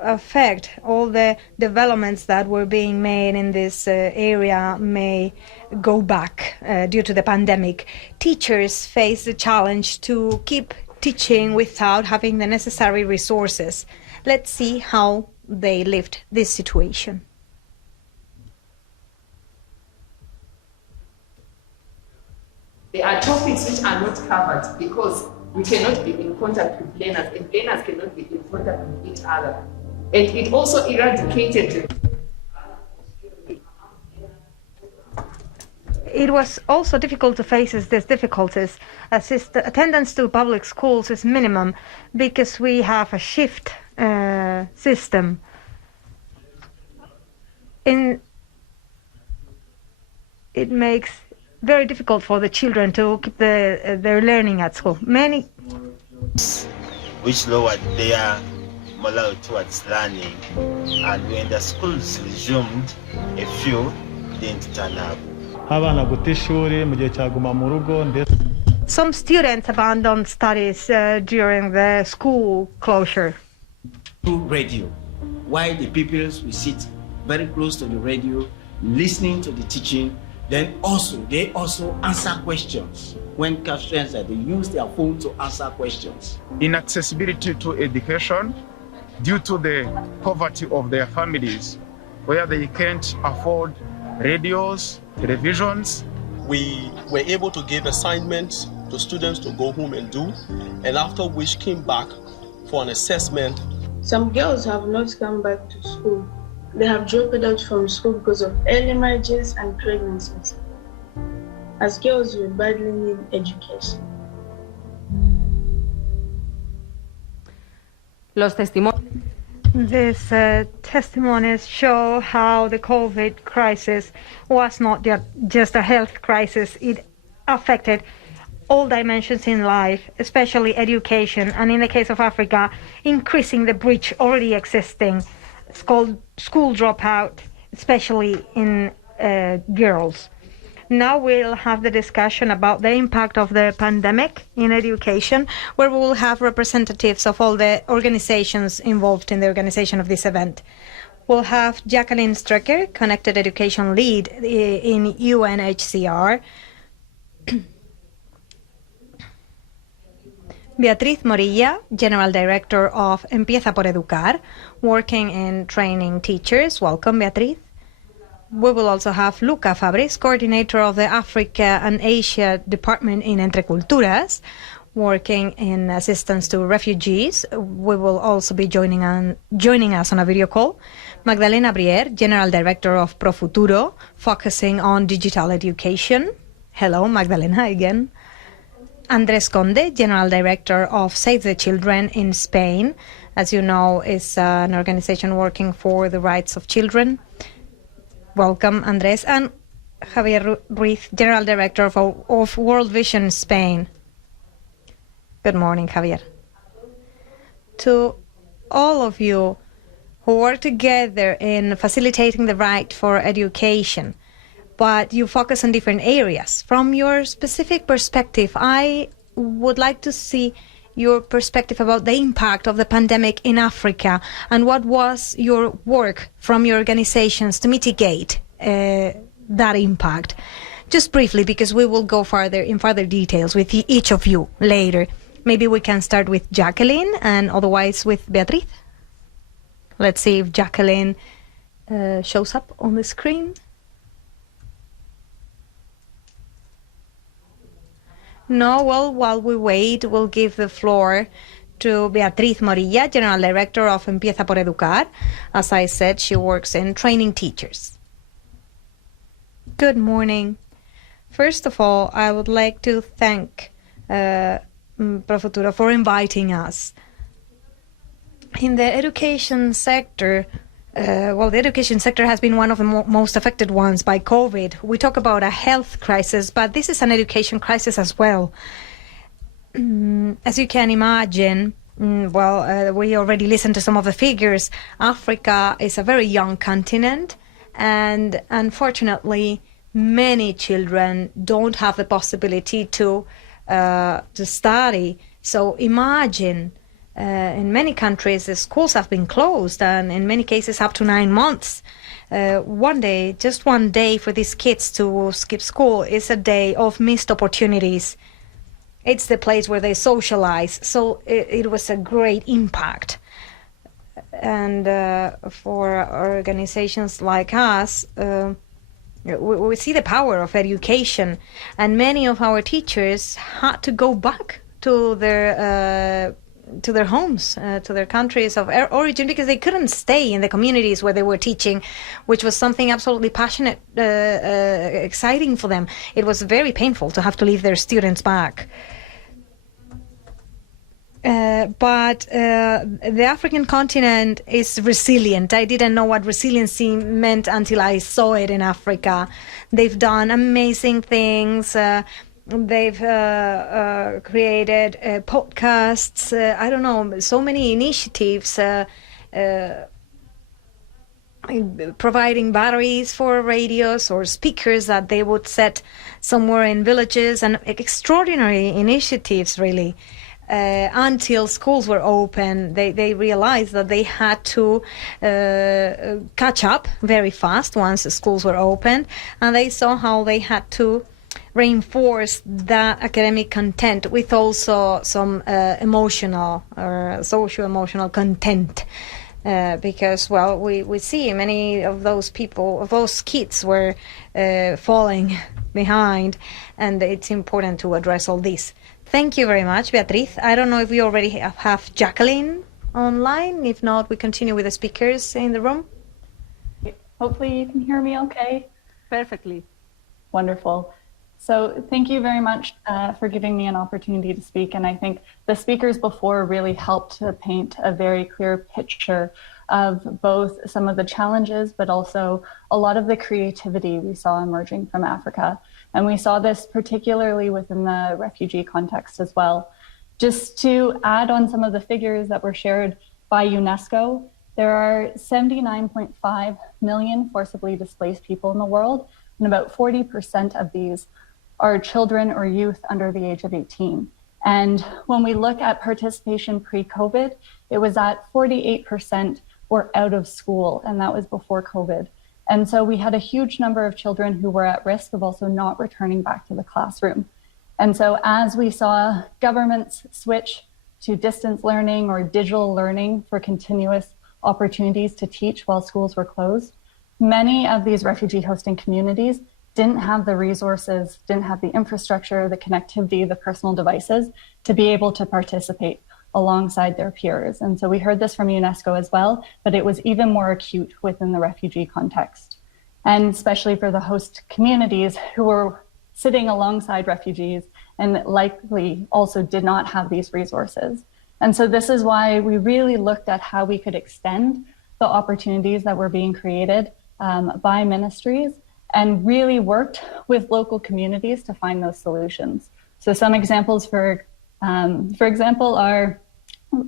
affect all the developments that were being made in this area may go back due to the pandemic. Teachers face the challenge to keep teaching without having the necessary resources. Let's see how they lived this situation. There are topics which are not covered because we cannot be in contact with learners, and learners cannot be in contact with each other. And it also eradicated. It was also difficult to face these difficulties. Attendance to public schools is minimum because we have a shift system. It makes very difficult for the children to keep their learning at school. Many which lowered their morale towards learning, and when the schools resumed, a few didn't turn up. Some students abandoned studies during the school closure. through radio, while the pupils will sit very close to the radio, listening to the teaching. Then they also answer questions. When questions that they use their phone to answer questions. Inaccessibility to education due to the poverty of their families, where they can't afford radios, televisions. We were able to give assignments to students to go home and do, and after which came back for an assessment. Some girls have not come back to school. They have dropped out from school because of early marriages and pregnancies, as girls will badly need education. Los testimonios. These testimonies show how the COVID crisis was not just a health crisis. It affected all dimensions in life, especially education, and in the case of Africa, increasing the breach already existing, school dropout, especially in girls. Now we'll have the discussion about the impact of the pandemic in education, where we will have representatives of all the organizations involved in the organization of this event. We'll have Jacqueline Strecker, Connected Education Lead in UNHCR. Beatriz Morilla, General Director of Empieza Por Educar, working in training teachers. Welcome, Beatriz. We will also have Luca Fabris, Coordinator of the Africa and Asia Department in Entreculturas, working in assistance to refugees. We will also be joining us on a video call. Magdalena Brier, General Director of ProFuturo, focusing on digital education. Hello, Magdalena, again. Andrés Conde, General Director of Save the Children in Spain. As you know, is an organization working for the rights of children. Welcome, Andrés. And Javier Ruiz, General Director of World Vision Spain. Good morning, Javier. To all of you who work together in facilitating the right for education, but you focus on different areas. From your specific perspective, I would like to see your perspective about the impact of the pandemic in Africa and what was your work from your organizations to mitigate that impact. Just briefly, because we will go further details with each of you later. Maybe we can start with Jacqueline and otherwise with Beatriz. Let's see if Jacqueline shows up on the screen. No, well, while we wait, we'll give the floor to Beatriz Morilla, General Director of Empieza Por Educar. As I said, she works in training teachers. Good morning. First of all, I would like to thank ProFuturo for inviting us. In the education sector, the education sector has been one of the most affected ones by COVID. We talk about a health crisis, but this is an education crisis as well. As you can imagine, we already listened to some of the figures. Africa is a very young continent, and unfortunately, many children don't have the possibility to study. So imagine. In many countries, the schools have been closed, and in many cases up to 9 months. Just one day for these kids to skip school is a day of missed opportunities. It's the place where they socialize, so it was a great impact. And for organizations like us, we see the power of education, and many of our teachers had to go back to their homes, to their countries of origin, because they couldn't stay in the communities where they were teaching, which was something absolutely passionate, exciting for them. It was very painful to have to leave their students back. But the African continent is resilient. I didn't know what resiliency meant until I saw it in Africa. They've done amazing things. They've created podcasts, so many initiatives, providing batteries for radios or speakers that they would set somewhere in villages, and extraordinary initiatives, really. until schools were open, they realized that they had to catch up very fast once the schools were open, and they saw how they had to reinforce that academic content with also some emotional or socio-emotional content. Because, well, we see many of those people, of those kids were falling behind, and it's important to address all this. Thank you very much, Beatriz. I don't know if we already have Jacqueline online. If not, we continue with the speakers in the room. Hopefully you can hear me okay. Perfectly. Wonderful. So thank you very much for giving me an opportunity to speak. And I think the speakers before really helped to paint a very clear picture of both some of the challenges, but also a lot of the creativity we saw emerging from Africa. And we saw this particularly within the refugee context as well. Just to add on some of the figures that were shared by UNESCO, there are 79.5 million forcibly displaced people in the world, and about 40% of these are children or youth under the age of 18. And when we look at participation pre-COVID, it was at 48% were out of school, and that was before COVID. And so we had a huge number of children who were at risk of also not returning back to the classroom. And so as we saw governments switch to distance learning or digital learning for continuous opportunities to teach while schools were closed, many of these refugee hosting communities didn't have the resources, didn't have the infrastructure, the connectivity, the personal devices to be able to participate alongside their peers. And so we heard this from UNESCO as well, but it was even more acute within the refugee context. And especially for the host communities who were sitting alongside refugees and likely also did not have these resources. And so this is why we really looked at how we could extend the opportunities that were being created by ministries and really worked with local communities to find those solutions. So some examples, for example, are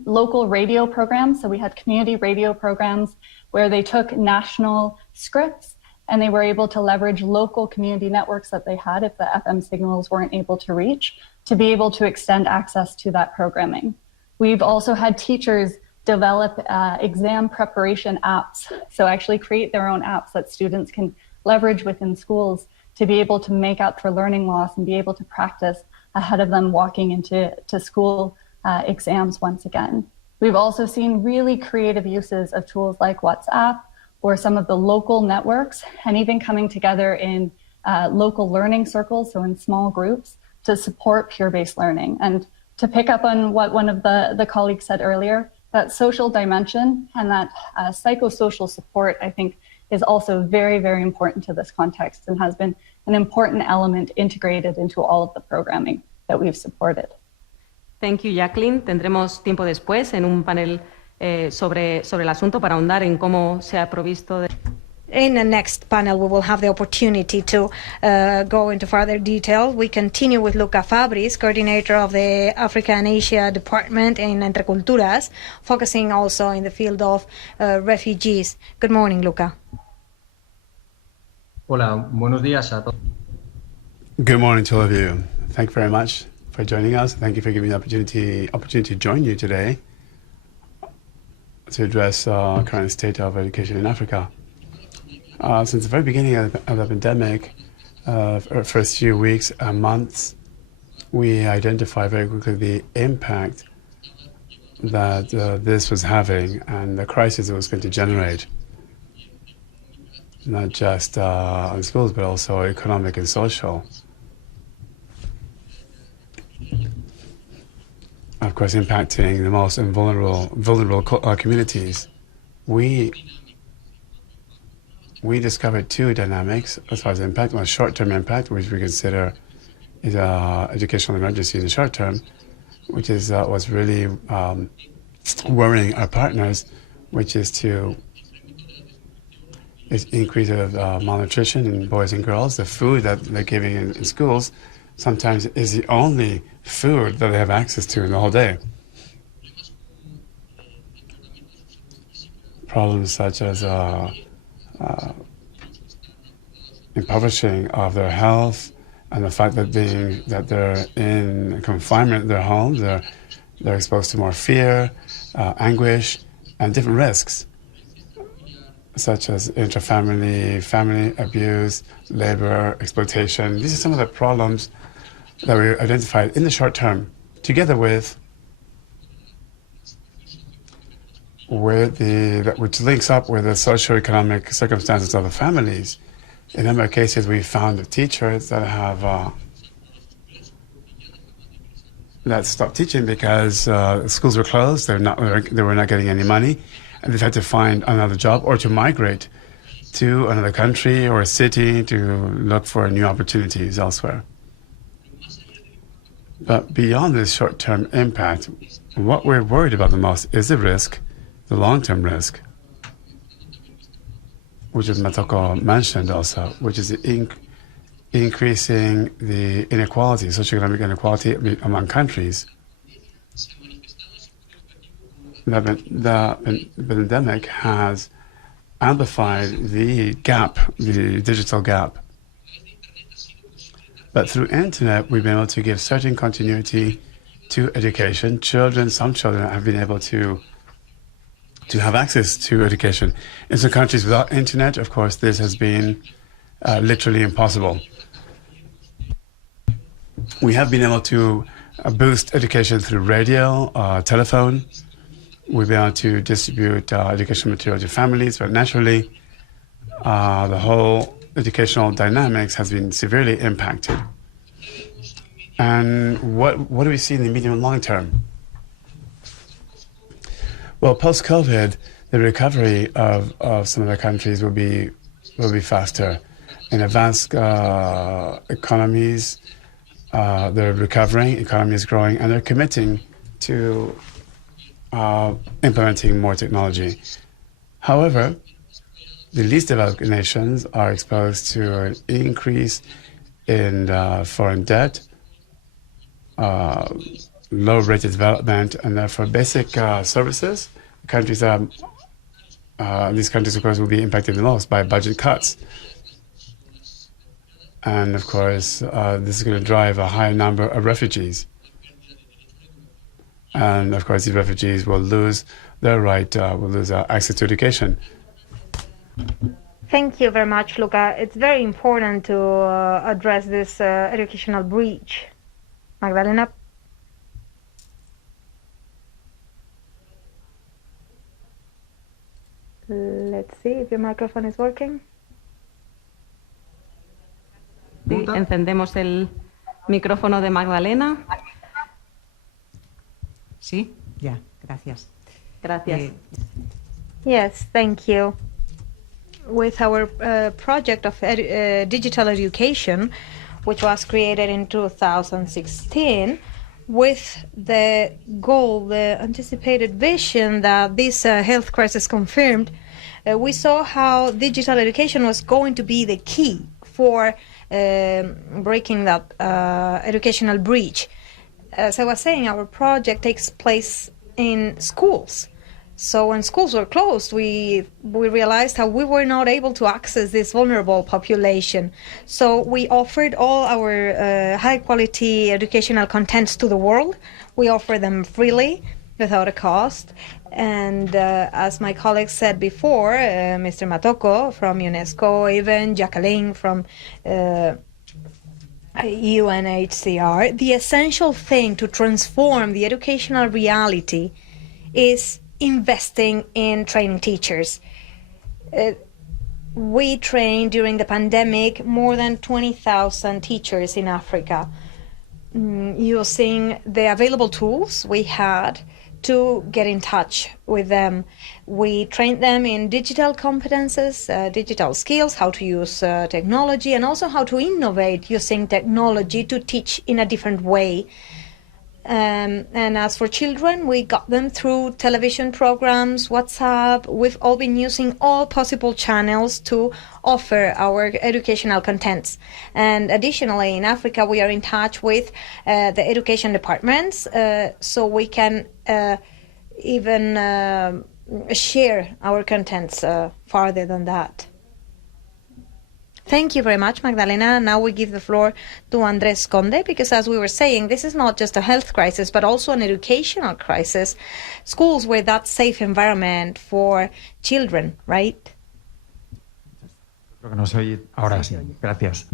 local radio programs. So we had community radio programs where they took national scripts and they were able to leverage local community networks that they had if the FM signals weren't able to reach, to be able to extend access to that programming. We've also had teachers develop exam preparation apps. So actually create their own apps that students can leverage within schools to be able to make up for learning loss and be able to practice ahead of them walking into school exams once again. We've also seen really creative uses of tools like WhatsApp or some of the local networks, and even coming together in local learning circles, so in small groups, to support peer-based learning. And to pick up on what one of the colleagues said earlier, that social dimension and that psychosocial support, I think, is also very, very important to this context and has been an important element integrated into all of the programming that we've supported. Thank you, Jacqueline. Tendremos tiempo después en un panel sobre el asunto para ahondar en cómo se ha provisto de... In the next panel, we will have the opportunity to go into further detail. We continue with Luca Fabris, coordinator of the Africa and Asia Department in Entreculturas, focusing also in the field of refugees. Good morning, Luca. Hola, buenos días a todos. Good morning to all of you. Thank you very much for joining us. Thank you for giving me the opportunity to join you today to address current state of education in Africa. Since the very beginning of the pandemic, first few weeks and months, we identified very quickly the impact that this was having and the crisis it was going to generate, not just on schools, but also economic and social. Of course, impacting the most vulnerable communities. We discovered two dynamics as far as impact. One, short-term impact, which we consider is an educational emergency in the short term, which is what's really worrying our partners, which is increase of malnutrition in boys and girls. The food that they're giving in schools sometimes is the only food that they have access to in the whole day. Problems such as impoverishing of their health and the fact that they're in confinement in their homes, they're They're exposed to more fear, anguish, and different risks, such as intrafamily, family abuse, labor, exploitation. These are some of the problems that we identified in the short term, together with which links up with the socioeconomic circumstances of the families. In a number of cases, we found that teachers that have that stopped teaching because schools were closed. They were not getting any money, and they've had to find another job or to migrate to another country or a city to look for new opportunities elsewhere. But beyond this short-term impact, what we're worried about the most is the risk, the long-term risk, which is Matoko mentioned also, which is the increasing the inequality, socioeconomic inequality among countries. The pandemic has amplified the gap, the digital gap. But through internet, we've been able to give certain continuity to education. Some children have been able to have access to education. In some countries without internet, of course, this has been literally impossible. We have been able to boost education through radio, telephone. We've been able to distribute education material to families, but naturally, the whole educational dynamics has been severely impacted. And what do we see in the medium and long term? Well, post-COVID, the recovery of some of the countries will be faster. In advanced economies, they're recovering, economy is growing, and they're committing to implementing more technology. However, the least developed nations are exposed to an increase in foreign debt, low rate of development, and therefore basic services. These countries, of course, will be impacted the most by budget cuts. And of course, this is going to drive a higher number of refugees. And of course, these refugees will lose their right, will lose access to education. Thank you very much, Luca. It's very important to address this educational breach. Magdalena? Let's see if your microphone is working. Sí, encendemos el micrófono de Magdalena. Sí, ya, gracias. Gracias. Yes, thank you. With our project of digital education, which was created in 2016, with the goal, the anticipated vision that this health crisis confirmed, we saw how digital education was going to be the key for breaking that educational breach. As I was saying, our project takes place in schools. So when schools were closed, we realized how we were not able to access this vulnerable population. So we offered all our high-quality educational contents to the world. We offer them freely, without a cost. And as my colleagues said before, Mr. Matoko from UNESCO, even Jacqueline from UNHCR, the essential thing to transform the educational reality is investing in training teachers. We trained during the pandemic more than 20,000 teachers in Africa, using the available tools we had to get in touch with them. We trained them in digital competences, digital skills, how to use technology, and also how to innovate using technology to teach in a different way. And as for children, we got them through television programs, WhatsApp. We've all been using all possible channels to offer our educational contents. And additionally, in Africa, we are in touch with the education departments, so we can even share our contents farther than that. Thank you very much, Magdalena. Now we give the floor to Andrés Conde, because as we were saying, this is not just a health crisis, but also an educational crisis. Schools were that safe environment for children, right? Creo que no se oye. Ahora sí. Gracias.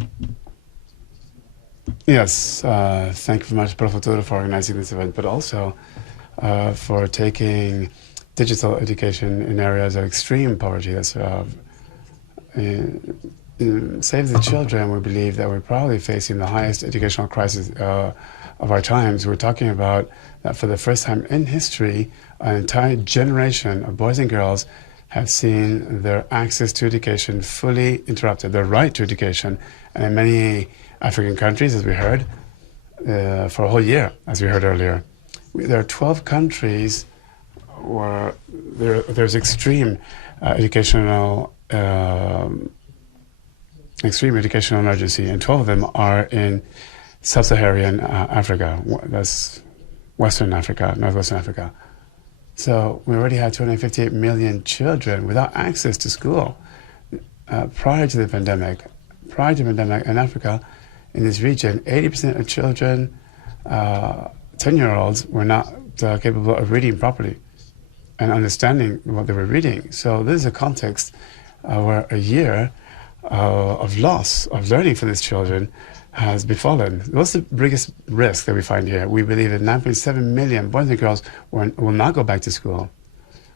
Yes, thank you very much, ProFuturo, for organizing this event, but also for taking digital education in areas of extreme poverty. That's Save the Children, we believe that we're probably facing the highest educational crisis of our times. We're talking about that for the first time in history, an entire generation of boys and girls have seen their access to education fully interrupted, their right to education. And in many African countries, as we heard, for a whole year, as we heard earlier. There are 12 countries where there's extreme educational emergency, and 12 of them are in sub-Saharan Africa. That's Western Africa, Northwestern Africa. So we already had 258 million children without access to school prior to the pandemic. Prior to the pandemic in Africa, in this region, 80% of children, 10-year-olds, were not capable of reading properly and understanding what they were reading. So this is a context where a year of loss of learning for these children has befallen. What's the biggest risk that we find here? We believe that 9.7 million boys and girls will not go back to school.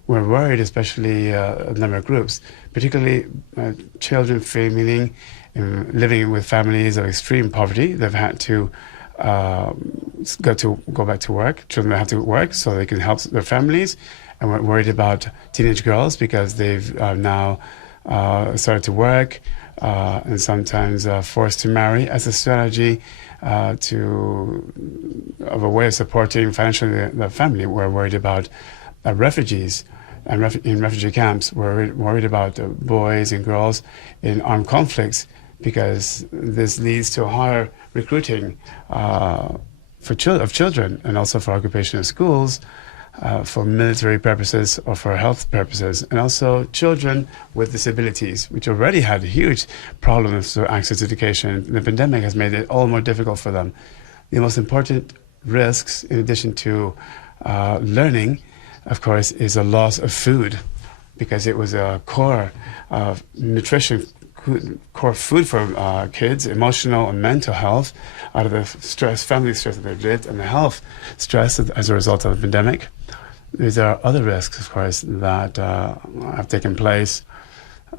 We're worried, especially a number of groups, particularly children living with families of extreme poverty. They've had to go back to work. Children have to work so they can help their families. And we're worried about teenage girls because they've now started to work and sometimes forced to marry as a strategy of a way of supporting financially the family. We're worried about refugees and in refugee camps. We're worried about boys and girls in armed conflicts, because this leads to higher recruiting of children, and also for occupation of schools, for military purposes or for health purposes, and also children with disabilities, which already had huge problems with access to education. The pandemic has made it all more difficult for them. The most important risks, in addition to learning, of course, is a loss of food, because it was a core of nutrition, core food for kids, emotional and mental health, out of the family stress that they've lived, and the health stress as a result of the pandemic. These are other risks, of course, that have taken place.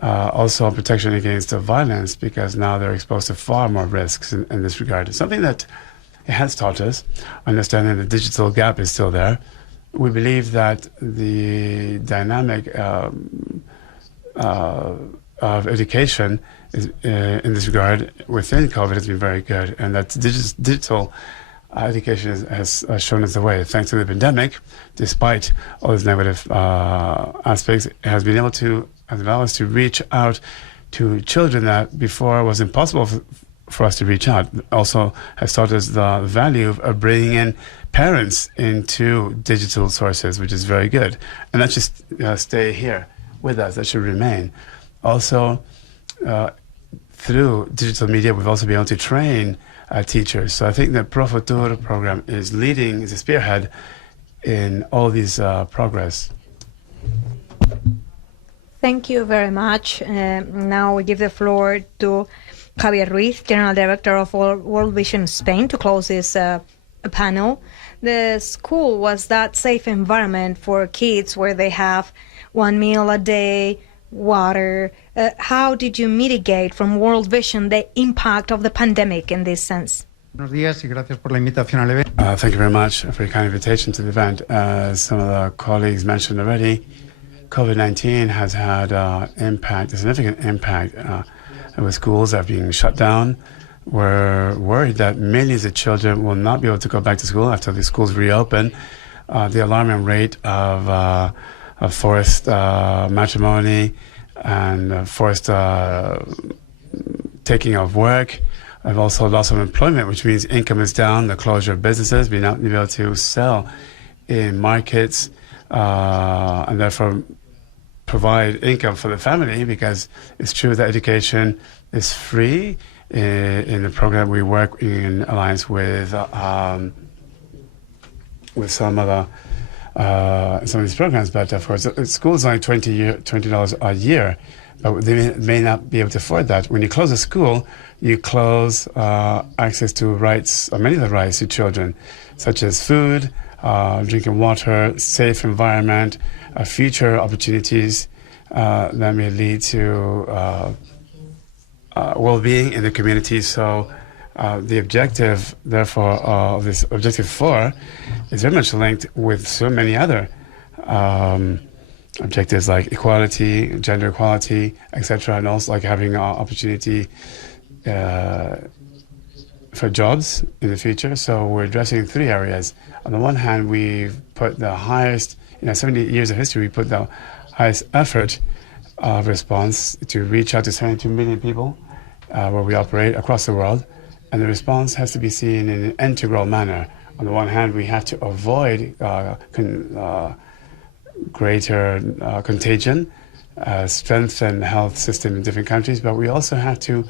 Also, protection against violence, because now they're exposed to far more risks in this regard. Something that it has taught us, understanding the digital gap is still there. We believe that the dynamic of education is, in this regard within COVID has been very good, and that digital education has shown us the way. Thanks to the pandemic, despite all these negative aspects, it has been able to allow us to reach out to children that before was impossible for us to reach out. Also has taught us the value of bringing in parents into digital sources, which is very good. And that should stay here with us. That should remain. Also, through digital media, we've also been able to train teachers. So I think the ProFuturo program is leading, is a spearhead in all these progress. Thank you very much. Now we give the floor to Javier Ruiz, General Director of World Vision Spain, to close this panel. The school was that safe environment for kids where they have one meal a day, water. How did you mitigate from World Vision the impact of the pandemic in this sense? Buenos días y gracias por la invitación al evento. Thank you very much for your kind invitation to the event. As some of the colleagues mentioned already, COVID-19 has had a significant impact with schools that are being shut down. We're worried that millions of children will not be able to go back to school after the schools reopen. The alarming rate of forced matrimony and forced taking of work. I've also loss of employment, which means income is down, the closure of businesses, being not able to sell in markets, and therefore provide income for the family, because it's true that education is free. In the program, we work in alliance with some of these programs, but of course, schools are only $20 a year, but they may not be able to afford that. When you close a school, you close access to rights, many of the rights to children, such as food, drinking water, safe environment, future opportunities that may lead to well-being in the community. So the objective, therefore, of this objective 4 is very much linked with so many other objectives like equality, gender equality, etc., and also like having opportunity for jobs in the future. So we're addressing 3 areas. On the one hand, we've put the highest, 70 years of history, we put the highest effort of response to reach out to 72 million people where we operate across the world. And the response has to be seen in an integral manner. On the one hand, we have to avoid greater contagion, strengthen the health system in different countries, but we also have to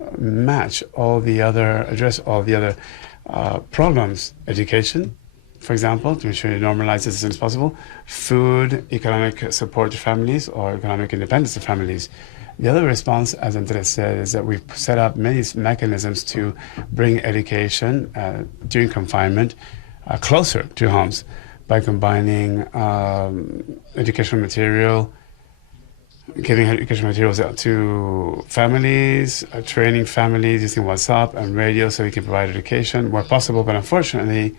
address all the other problems. Education, for example, to ensure it normalizes as soon as possible. Food, economic support to families, or economic independence of families. The other response, as Andres said, is that we've set up many mechanisms to bring education during confinement closer to homes by combining educational material, giving educational materials out to families, training families using WhatsApp and radio so we can provide education where possible. But unfortunately,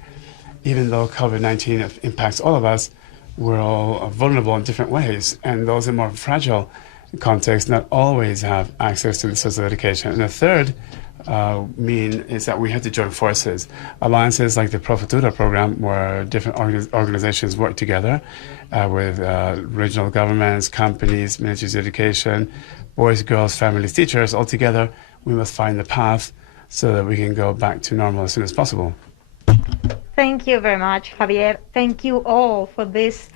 even though COVID-19 impacts all of us, we're all vulnerable in different ways. And those in more fragile contexts not always have access to the source of education. And the third mean is that we have to join forces. Alliances like the ProFuturo program, where different organizations work together with regional governments, companies, ministries of education, boys, girls, families, teachers. All together, we must find the path so that we can go back to normal as soon as possible. Thank you very much, Javier. Thank you all for this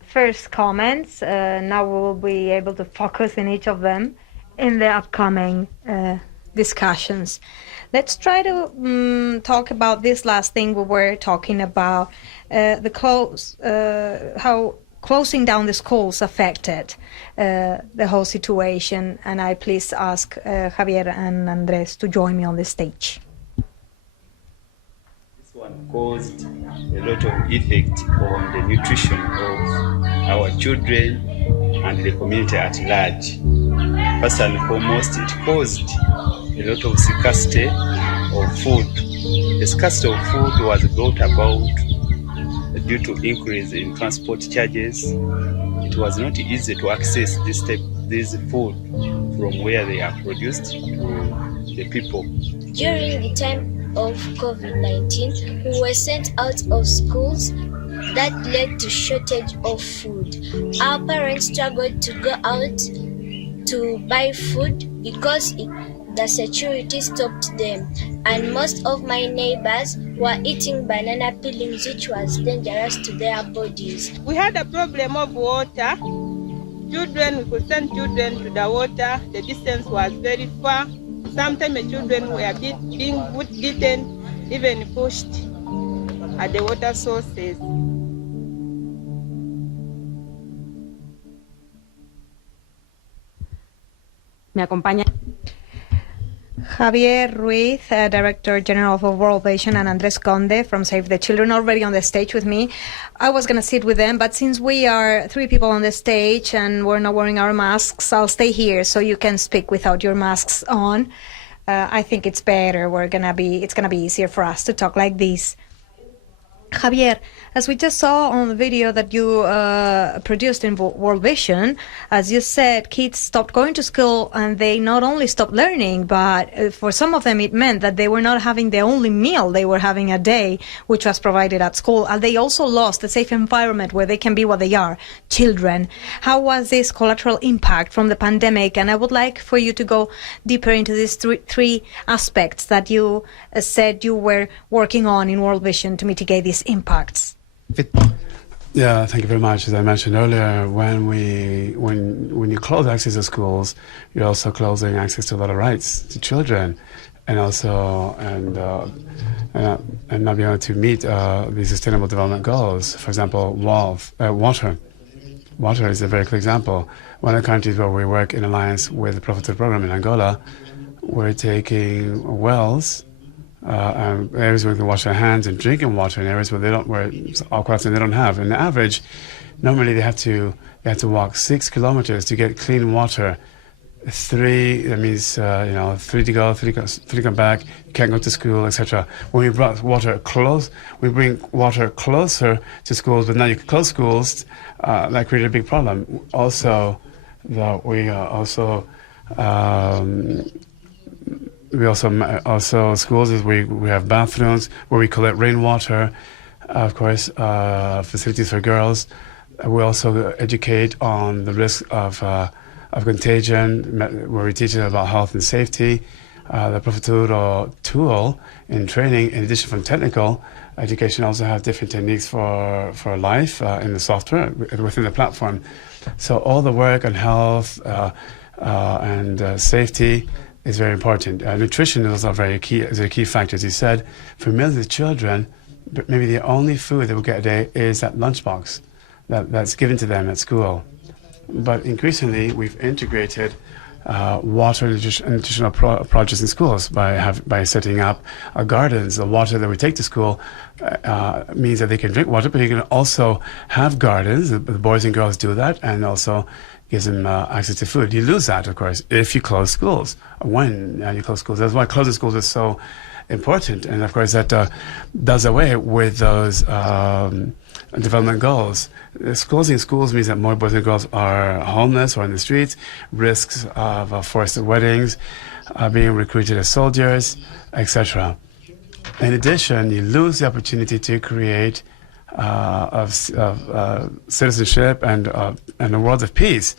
first comments. Now we will be able to focus in each of them in the upcoming discussions. Let's try to talk about this last thing we were talking about, how closing down the schools affected the whole situation. And I please ask Javier and Andres to join me on the stage. Caused a lot of effect on the nutrition of our children and the community at large. First and foremost, it caused a lot of scarcity of food. The scarcity of food was brought about due to increase in transport charges. It was not easy to access this food from where they are produced to the people. During the time of COVID-19, we were sent out of schools. That led to shortage of food. Our parents struggled to go out to buy food because the security stopped them, and most of my neighbors were eating banana peelings, which was dangerous to their bodies. We had a problem of water. We could send children to the water. The distance was very far. Sometimes the children were being beaten, even pushed at the water sources. Me acompaña Javier Ruiz, Director General of World Vision, and Andres Conde from Save the Children already on the stage with me. I was going to sit with them, but since we are 3 people on the stage and we're not wearing our masks, I'll stay here so you can speak without your masks on. I think it's better. It's gonna be easier for us to talk like this. Javier, as we just saw on the video that you produced in World Vision, as you said, kids stopped going to school and they not only stopped learning, but for some of them it meant that they were not having the only meal they were having a day, which was provided at school. And they also lost a safe environment where they can be what they are, children. How was this collateral impact from the pandemic? And I would like for you to go deeper into these three aspects that you said you were working on in World Vision to mitigate these impacts. Yeah, thank you very much. As I mentioned earlier, when you close access to schools, you're also closing access to a lot of rights to children, and also and not being able to meet the Sustainable Development Goals. For example, water. Water is a very clear example. One of the countries where we work in alliance with the ProFuturo program in Angola, we're taking wells. Areas where they can wash their hands and drinking water in areas where they don't have. On average, normally they have to walk 6 kilometers to get clean water. 3 to go, 3 come back. You can't go to school, etc. When we brought water close, we bring water closer to schools, but now you can close schools. That created a big problem. Also, schools is we have bathrooms where we collect rainwater, of course, facilities for girls. We also educate on the risk of contagion, where we teach them about health and safety. The ProFuturo tool in training, in addition from technical education, also have different techniques for life in the software within the platform. So all the work on health and safety is very important. Nutrition is also a key factor. As you said, for millions of children, maybe the only food they will get a day is that lunchbox that's given to them at school. But increasingly, we've integrated water and nutritional projects in schools by setting up gardens. The water that we take to school means that they can drink water, but you can also have gardens. The boys and girls do that, and also gives them access to food. You lose that, of course, if you close schools. When you close schools. That's why closing schools is so important. And, of course, that does away with those development goals. Closing schools means that more boys and girls are homeless or in the streets, risks of forced weddings, being recruited as soldiers, etc. In addition, you lose the opportunity to create of citizenship and a world of peace.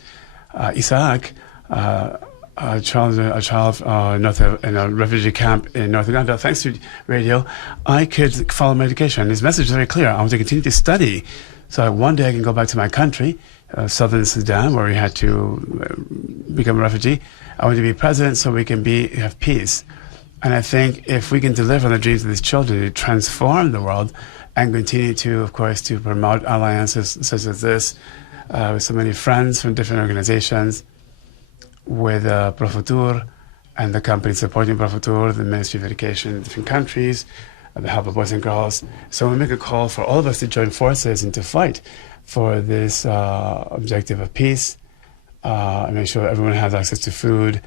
Isaac, a child in a refugee camp in North Uganda, thanks to radio, I could follow my education. His message is very clear. I want to continue to study, so one day I can go back to my country, southern Sudan, where we had to become a refugee. I want to be president so we can have peace. And I think if we can deliver on the dreams of these children to transform the world, and continue to, of course, to promote alliances such as this, with so many friends from different organizations, with ProFuturo and the company supporting ProFuturo, the Ministry of Education in different countries, the help of boys and girls. So we make a call for all of us to join forces and to fight for this objective of peace, and make sure everyone has access to food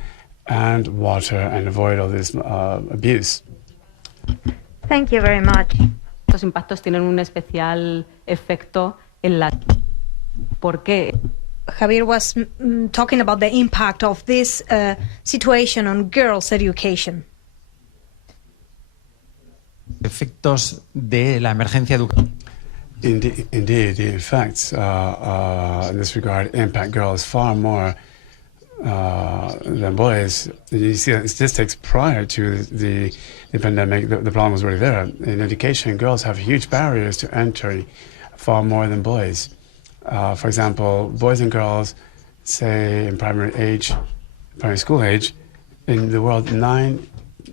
and water and avoid all this abuse. Thank you very much. Estos impactos tienen un especial efecto en la... ¿Por qué? Javier was talking about the impact of this situation on girls' education. Efectos de la emergencia educativa. Indeed, the effects in this regard impact girls far more than boys. You see statistics prior to the pandemic, the problem was already there. In education, girls have huge barriers to entry, far more than boys. For example, boys and girls, say in primary school age, in the world, 9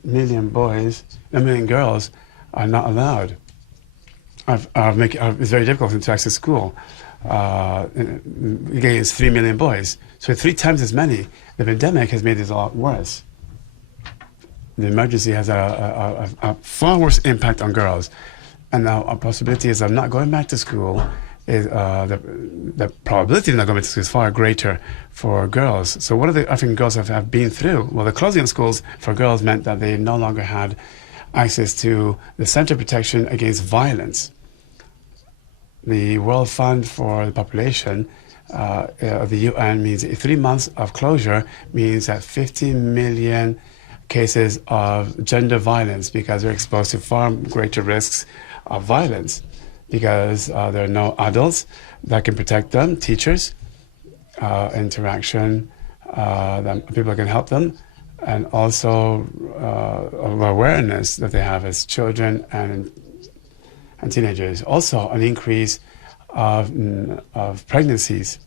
million girls are not allowed. It's very difficult to access school. Against 3 million boys. So 3 times as many. The pandemic has made this a lot worse. The emergency has a far worse impact on girls. And now a possibility is of not going back to school is the probability of not going back to school is far greater for girls. So what do the African girls have been through? Well, the closing of schools for girls meant that they no longer had access to the Center of Protection Against Violence. The World Fund for the Population of the UN means 3 months of closure means that 50 million cases of gender violence because they're exposed to far greater risks of violence because there are no adults that can protect them, teachers, interaction, that people can help them, and also awareness that they have as children and teenagers. Also, an increase of pregnancies.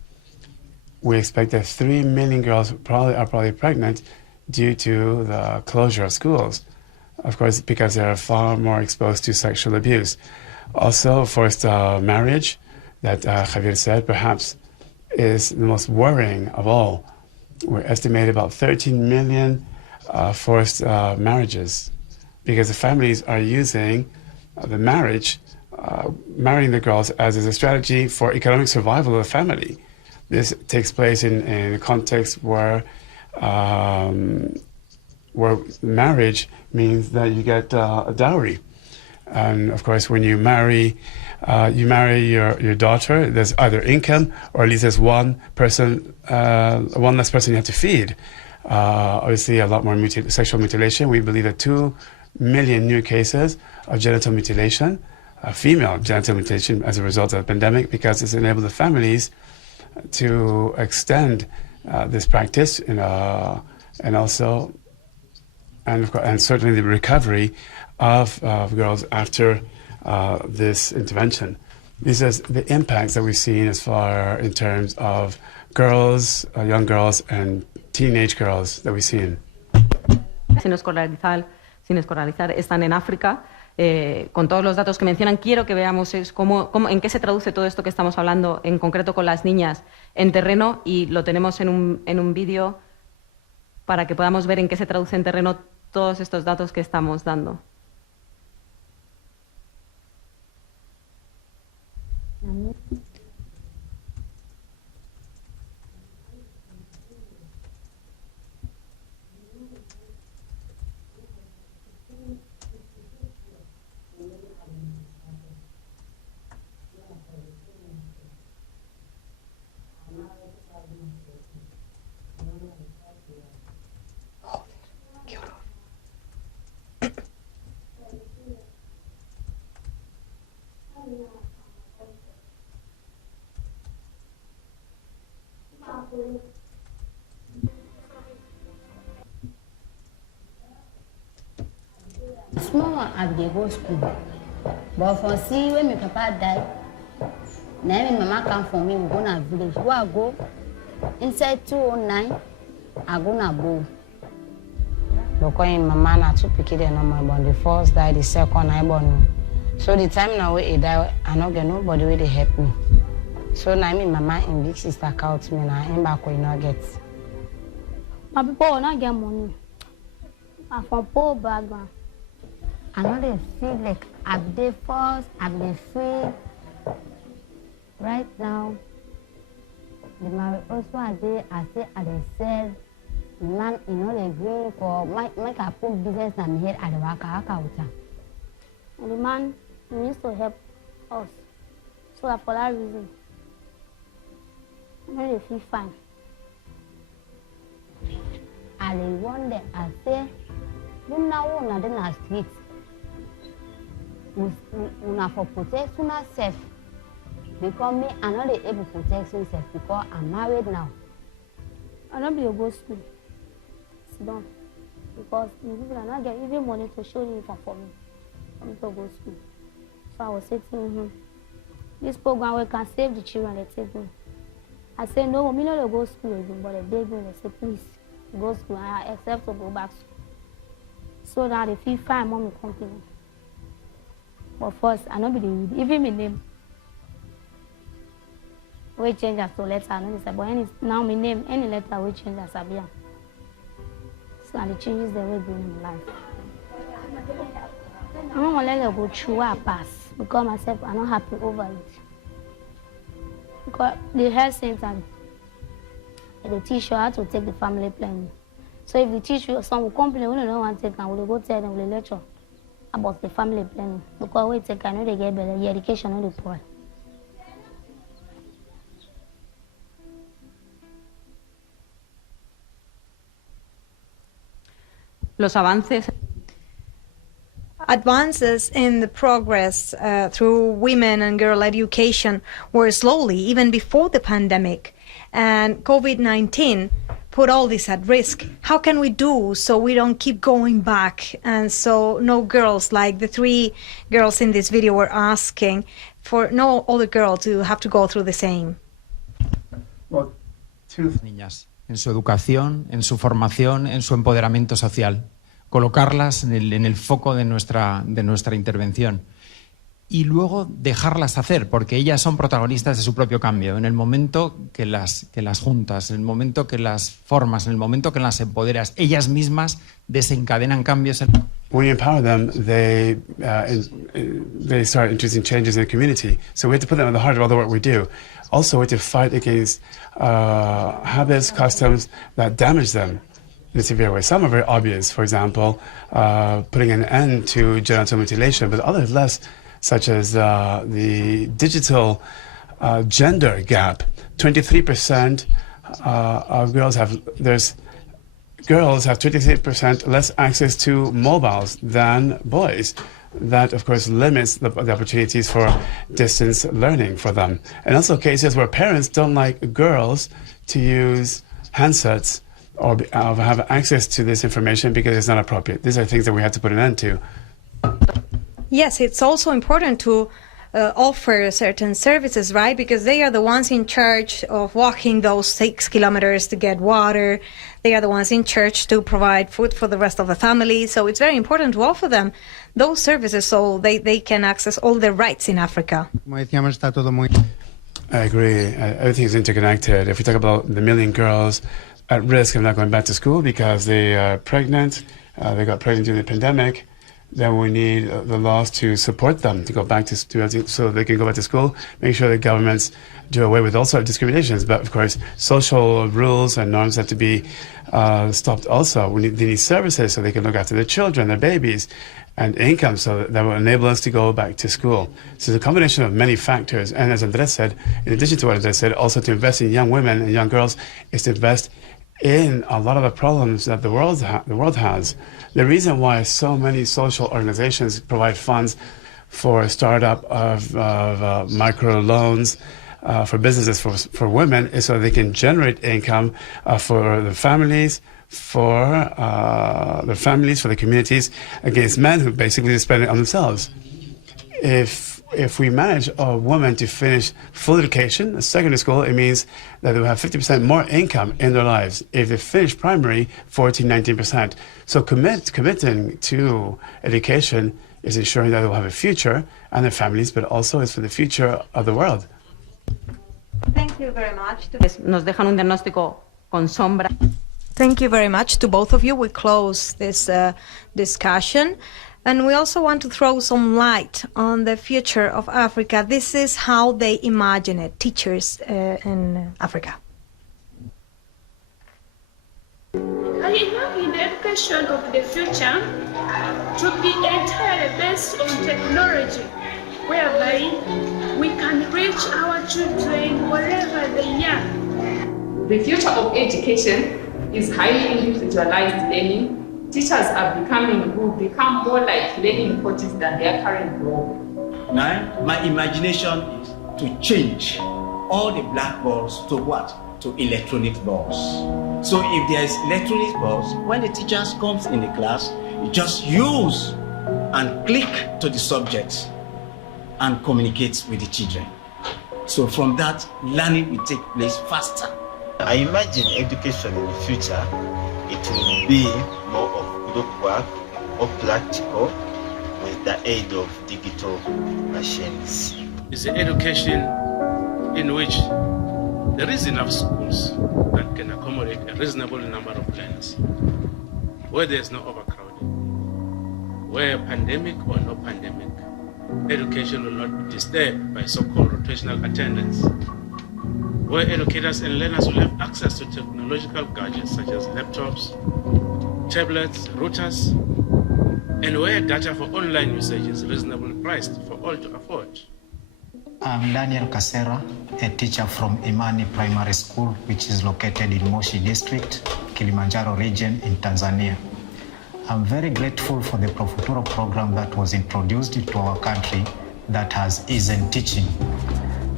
We expect that 3 million girls are probably pregnant due to the closure of schools, of course, because they are far more exposed to sexual abuse. Also, forced marriage, that Javier said, perhaps is the most worrying of all. We're estimated about 13 million forced marriages, because the families are using the marriage, marrying the girls as a strategy for economic survival of the family. This takes place in a context where marriage means that you get a dowry. And of course, when you marry your daughter, there's either income or at least there's one less person you have to feed. Obviously, a lot more sexual mutilation. We believe that 2 million new cases of genital mutilation, female genital mutilation, as a result of the pandemic, because it's enabled the families to extend this practice and certainly the recovery of girls after this intervention. These are the impacts that we've seen in terms of girls, young girls, and teenage girls that we've seen. Sin escolarizar están en África. Con todos los datos que mencionan, quiero que veamos en qué se traduce todo esto que estamos hablando, en concreto con las niñas, en terreno, y lo tenemos en un vídeo para que podamos ver en qué se traduce en terreno todos estos datos que estamos dando. Small one, I dey go school. But for see when my papa died, now my mama come for me, we go na village. Where I go, inside 209, I go na bow. Because in mama na two pikin dey no more born. The first died, the second I born. So the time now we die, I no get nobody wey dey help me. So now my mama and big sister count me, na him back we no get. My people not get money. I'm from poor background. I know they feel like I've been forced, I've been free. Right now, the marriage also I say at the sell, man, you know they agree for make a put business and head at the waka. And the man needs to help us. So for that reason, I know they feel fine. I wonder, I say, you now on the street. Una for protect myself because me I'm not able to protect myself because I'm married now. I don't be a go school. Sit down. Because the people are not getting even money to show uniform for me to go school. So I was saying to him, this program we can save the children, they take me. I said no, me not go school again, but they beg me, they say please go school and I accept to go back school. So now they feel fine, mommy company. But first, I don't believe even my name. We change as to letter, I know this, but now my name, any letter we change as Abia. So and the changes that we're doing in life. I don't want to let it go through where I pass because myself, I'm not happy over it. Because the health center, they teach you how to take the family planning. So if they teach you, some will complain, we don't want to take, and we'll go tell them, we'll lecture about the family planning. Because we take, I know they get better, the education on the poor. Los avances. Advances in the progress through women and girl education were slowly, even before the pandemic. And COVID-19 put all this at risk. How can we do so we don't keep going back? And so no girls, like the 3 girls in this video were asking, for no other girl to have to go through the same. Well, niñas, en su educación, en su formación, en su empoderamiento social. Colocarlas en el foco de nuestra intervención. Y luego dejarlas hacer, porque ellas son protagonistas de su propio cambio. En el momento que las juntas, en el momento que las formas, en el momento que las empoderas, ellas mismas desencadenan cambios. When you empower them, they start introducing changes in the community. So we have to put them at the heart of all the work we do. Also, we have to fight against habits, customs that damage them in a severe way. Some are very obvious. For example, putting an end to genital mutilation, but others less, such as the digital gender gap. 23% of girls have 23% less access to mobiles than boys. That, of course, limits the opportunities for distance learning for them. And also cases where parents don't like girls to use handsets or have access to this information because it's not appropriate. These are things that we have to put an end to. Yes, it's also important to offer certain services, right? Because they are the ones in charge of walking those 6 kilometers to get water. They are the ones in charge to provide food for the rest of the family. So it's very important to offer them those services so they can access all their rights in Africa. I agree. Everything is interconnected. If we talk about the 1 million girls at risk of not going back to school because they are pregnant, they got pregnant during the pandemic, then we need the laws to support them to go back to so they can go back to school, make sure that governments do away with all sorts of discriminations. But of course, social rules and norms have to be stopped also. They need services so they can look after their children, their babies, and income so that will enable us to go back to school. So it's a combination of many factors. And as Andres said, in addition to what Andres said, also to invest in young women and young girls is to invest in a lot of the problems that the world has. The reason why so many social organizations provide funds for startup of micro loans for businesses for women is so they can generate income for the families, for the communities, against men who basically spend it on themselves. If we manage a woman to finish full education, secondary school, it means that they will have 50% more income in their lives. If they finish primary, 19%. So committing to education is ensuring that they will have a future and their families, but also it's for the future of the world. Thank you very much. Nos dejan un diagnóstico con sombra. Thank you very much to both of you. We close this discussion. And we also want to throw some light on the future of Africa. This is how they imagine it, teachers in Africa. I imagine the education of the future to be entirely based on technology, whereby we can reach our children wherever they are. The future of education is highly individualized learning. Teachers will become more like learning coaches than their current role. Now, my imagination is to change all the blackboards to what? To electronic boards. So if there is electronic boards, when the teachers comes in the class, you just use and click to the subjects and communicate with the children. So from that, learning will take place faster. I imagine education in the future, it will be more of group work or practical with the aid of digital machines. It's an education in which there is enough schools that can accommodate a reasonable number of learners, where there's no overcrowding, where pandemic or no pandemic, education will not be disturbed by so-called rotational attendance, where educators and learners will have access to technological gadgets such as laptops, tablets, routers, and where data for online usage is reasonably priced for all to afford. I'm Daniel Kasera, a teacher from Imani Primary School, which is located in Moshi District, Kilimanjaro region in Tanzania. I'm very grateful for the ProFuturo program that was introduced into our country that has ease in teaching.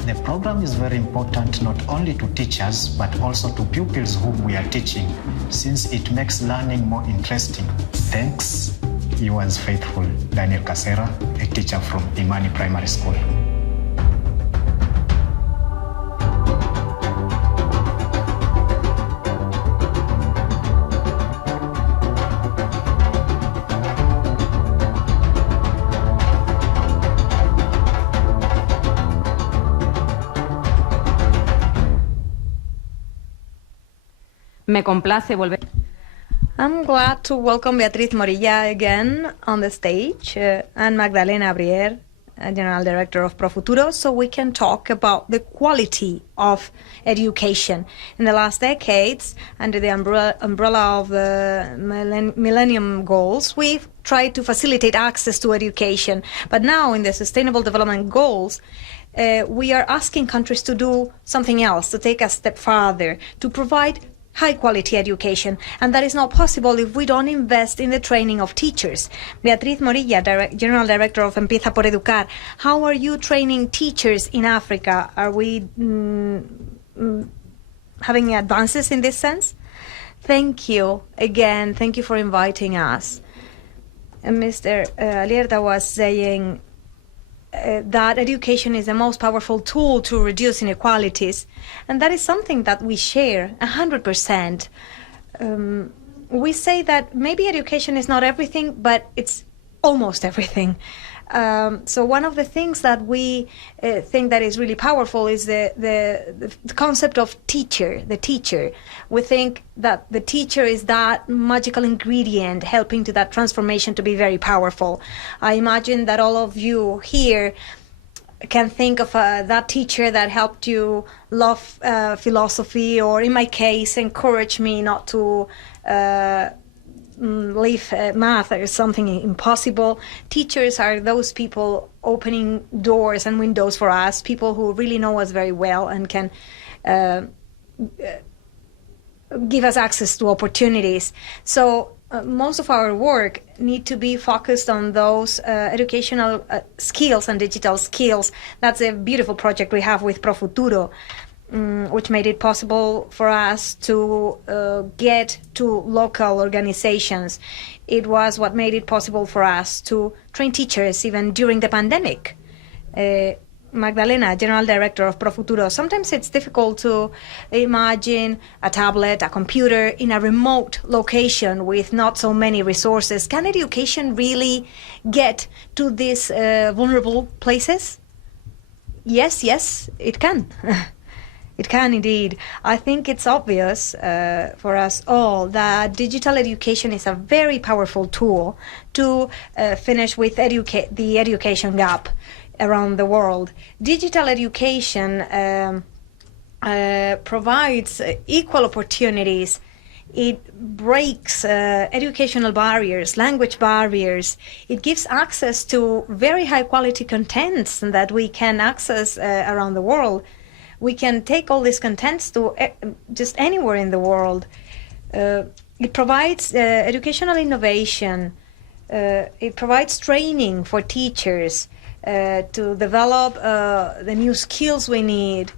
The program is very important not only to teachers, but also to pupils whom we are teaching, since it makes learning more interesting. Thanks, yours faithful, Daniel Casera, a teacher from Imani Primary School. Me complace volver. I'm glad to welcome Beatriz Morilla again on the stage and Magdalena Brier, General Director of ProFuturo, so we can talk about the quality of education. In the last decades, under the umbrella of the Millennium Goals, we've tried to facilitate access to education. But now in the Sustainable Development Goals, we are asking countries to do something else, to take a step farther, to provide high-quality education, and that is not possible if we don't invest in the training of teachers. Beatriz Morilla, General Director of Empieza Por Educar, how are you training teachers in Africa? Are we having advances in this sense? Thank you again. Thank you for inviting us. And Mr. Alierta was saying that education is the most powerful tool to reduce inequalities, and that is something that we share 100%. We say that maybe education is not everything, but it's almost everything. So one of the things that we think that is really powerful is the concept of the teacher. We think that the teacher is that magical ingredient helping to that transformation to be very powerful. I imagine that all of you here can think of that teacher that helped you love philosophy, or in my case, encouraged me not to leave math or something impossible. Teachers are those people opening doors and windows for us, people who really know us very well and can give us access to opportunities. So most of our work need to be focused on those educational skills and digital skills. That's a beautiful project we have with ProFuturo, which made it possible for us to get to local organizations. It was what made it possible for us to train teachers even during the pandemic. Magdalena, General Director of ProFuturo, sometimes it's difficult to imagine a tablet, a computer in a remote location with not so many resources. Can education really get to these vulnerable places? Yes, it can. It can indeed. I think it's obvious for us all that digital education is a very powerful tool to finish with the education gap around the world. Digital education provides equal opportunities. It breaks educational barriers, language barriers. It gives access to very high quality contents that we can access around the world. We can take all these contents to just anywhere in the world. It provides educational innovation. It provides training for teachers to develop the new skills we need,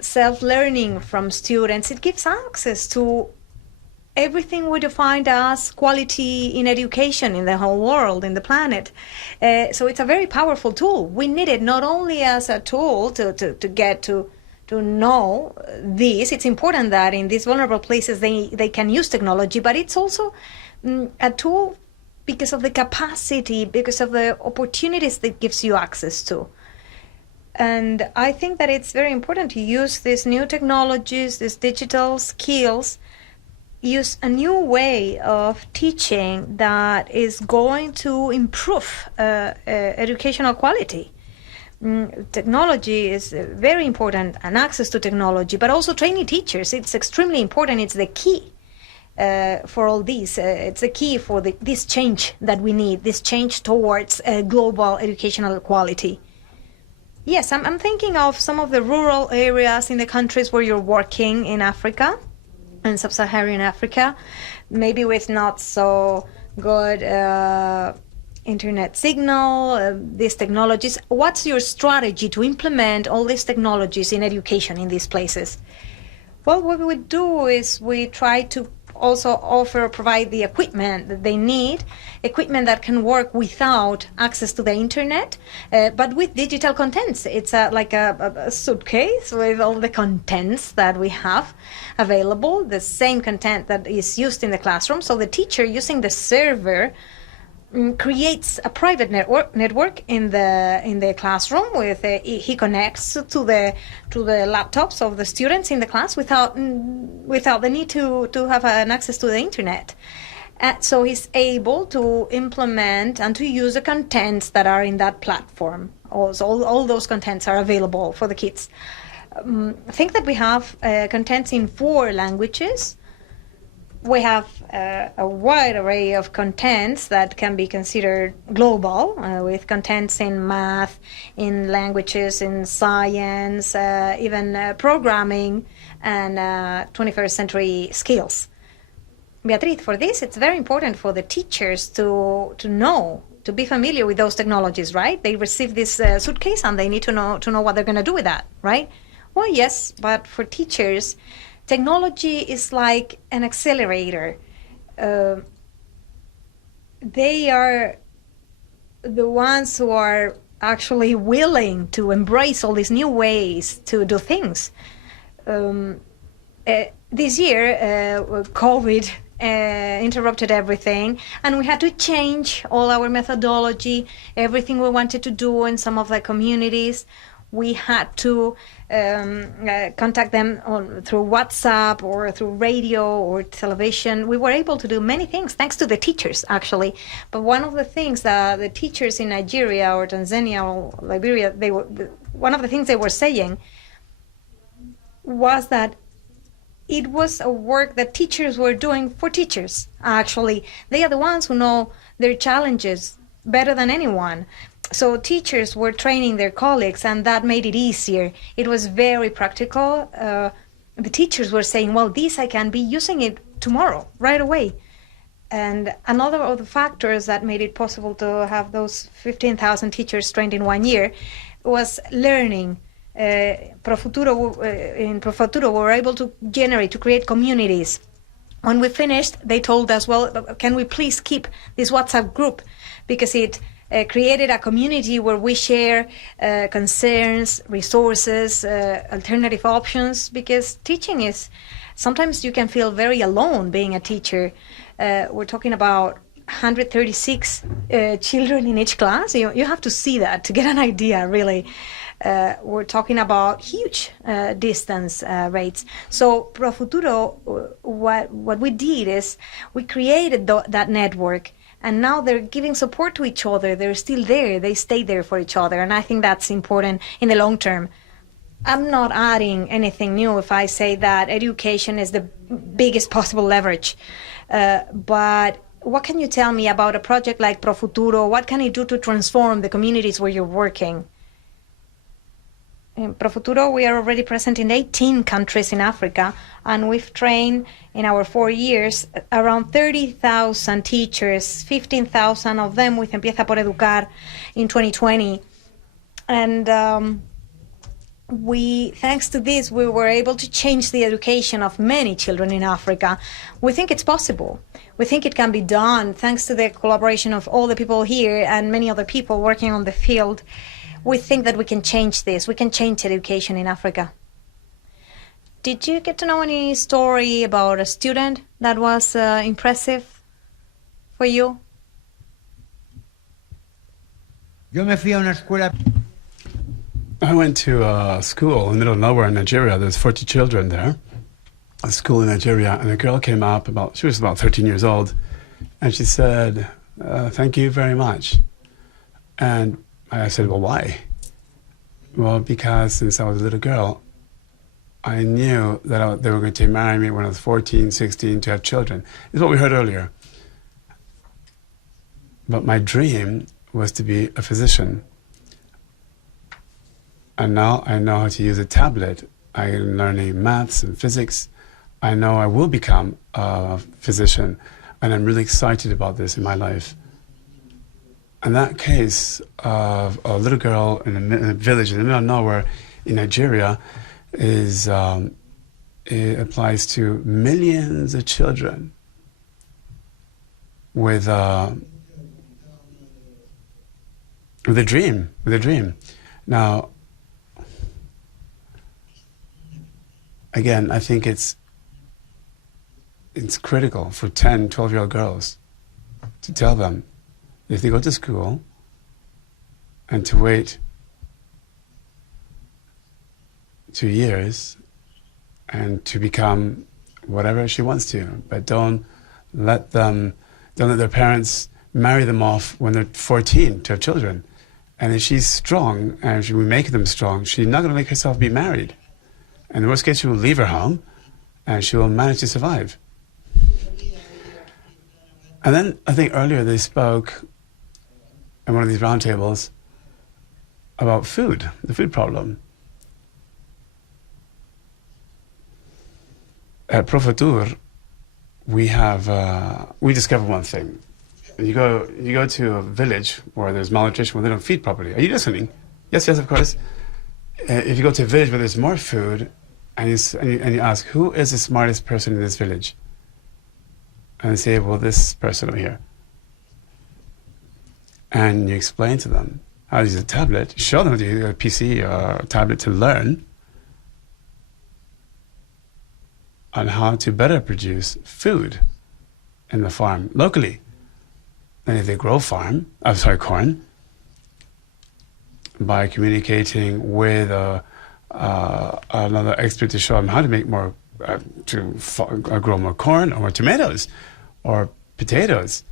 self-learning from students. It gives access to everything we define as quality in education in the whole world, in the planet. So it's a very powerful tool. We need it not only as a tool to get to know this. It's important that in these vulnerable places they can use technology, but it's also a tool because of the capacity, because of the opportunities that gives you access to. And I think that it's very important to use these new technologies, these digital skills, use a new way of teaching that is going to improve educational quality. Technology is very important, and access to technology, but also training teachers. It's extremely important. It's the key for all these. It's the key for this change that we need, this change towards global educational quality. Yes, I'm thinking of some of the rural areas in the countries where you're working in Africa, in sub-Saharan Africa, maybe with not so good internet signal, these technologies. What's your strategy to implement all these technologies in education in these places? Well, what we do is we try to also provide the equipment that they need, equipment that can work without access to the internet, but with digital contents. It's like a suitcase with all the contents that we have available, the same content that is used in the classroom. So the teacher, using the server, creates a private network in the classroom. He connects to the laptops of the students in the class without the need to have an access to the internet. So he's able to implement and to use the contents that are in that platform. Also, all those contents are available for the kids. I think that we have contents in 4 languages. We have a wide array of contents that can be considered global, with contents in math, in languages, in science, even programming, and 21st century skills. Beatriz, for this, it's very important for the teachers to know, to be familiar with those technologies, right? They receive this suitcase and they need to know what they're going to do with that, right? Well, yes, but for teachers, technology is like an accelerator. They are the ones who are actually willing to embrace all these new ways to do things. This year, COVID interrupted everything, and we had to change all our methodology, everything we wanted to do in some of the communities. We had to contact them through WhatsApp or through radio or television. We were able to do many things thanks to the teachers, actually. But one of the things that the teachers in Nigeria or Tanzania or Liberia, one of the things they were saying was that it was a work that teachers were doing for teachers, actually. They are the ones who know their challenges better than anyone. So teachers were training their colleagues, and that made it easier. It was very practical. The teachers were saying, well, this I can be using it tomorrow, right away. And another of the factors that made it possible to have those 15,000 teachers trained in 1 year was learning. ProFuturo, in ProFuturo, we were able to create communities. When we finished, they told us, well, can we please keep this WhatsApp group? Because it created a community where we share concerns, resources, alternative options, because teaching is, sometimes you can feel very alone being a teacher. We're talking about 136 children in each class. You have to see that to get an idea, really. We're talking about huge distance rates. So ProFuturo, what we did is we created that network, and now they're giving support to each other. They're still there. They stay there for each other, and I think that's important in the long term. I'm not adding anything new if I say that education is the biggest possible leverage. But what can you tell me about a project like ProFuturo? What can it do to transform the communities where you're working? In ProFuturo, we are already present in 18 countries in Africa, and we've trained in our 4 years around 30,000 teachers, 15,000 of them with Empieza Por Educar in 2020. And thanks to this, we were able to change the education of many children in Africa. We think it's possible. We think it can be done thanks to the collaboration of all the people here and many other people working on the field. We think that we can change this. We can change education in Africa. Did you get to know any story about a student that was impressive for you? I went to a school in the middle of nowhere in Nigeria. There's 40 children there, a school in Nigeria, and a girl came up, she was about 13 years old, and she said, thank you very much. And I said, well, why? Well, because since I was a little girl, I knew that they were going to marry me when I was 14, 16, to have children. It's what we heard earlier. But my dream was to be a physician. And now I know how to use a tablet. I'm learning maths and physics. I know I will become a physician, and I'm really excited about this in my life. And that case of a little girl in a village in the middle of nowhere in Nigeria it applies to millions of children with a dream. Now, again, I think it's critical for 10, 12-year-old girls to tell them if they go to school and to wait 2 years and to become whatever she wants to, but don't let their parents marry them off when they're 14 to have children. And if she's strong and we make them strong, she's not going to make herself be married. And in the worst case, she will leave her home and she will manage to survive. And then I think earlier they spoke at one of these roundtables about food, the food problem. At ProFuturo, we discovered one thing. You go to a village where there's malnutrition, where they don't feed properly. Are you listening? Yes, of course. If you go to a village where there's more food, and you ask, who is the smartest person in this village? And they say, well, this person over here. And you explain to them how to use a tablet, show them how to use a PC or a tablet to learn on how to better produce food in the farm locally. And if they grow corn, by communicating with another expert to show them how to make more, grow more corn or more tomatoes or potatoes.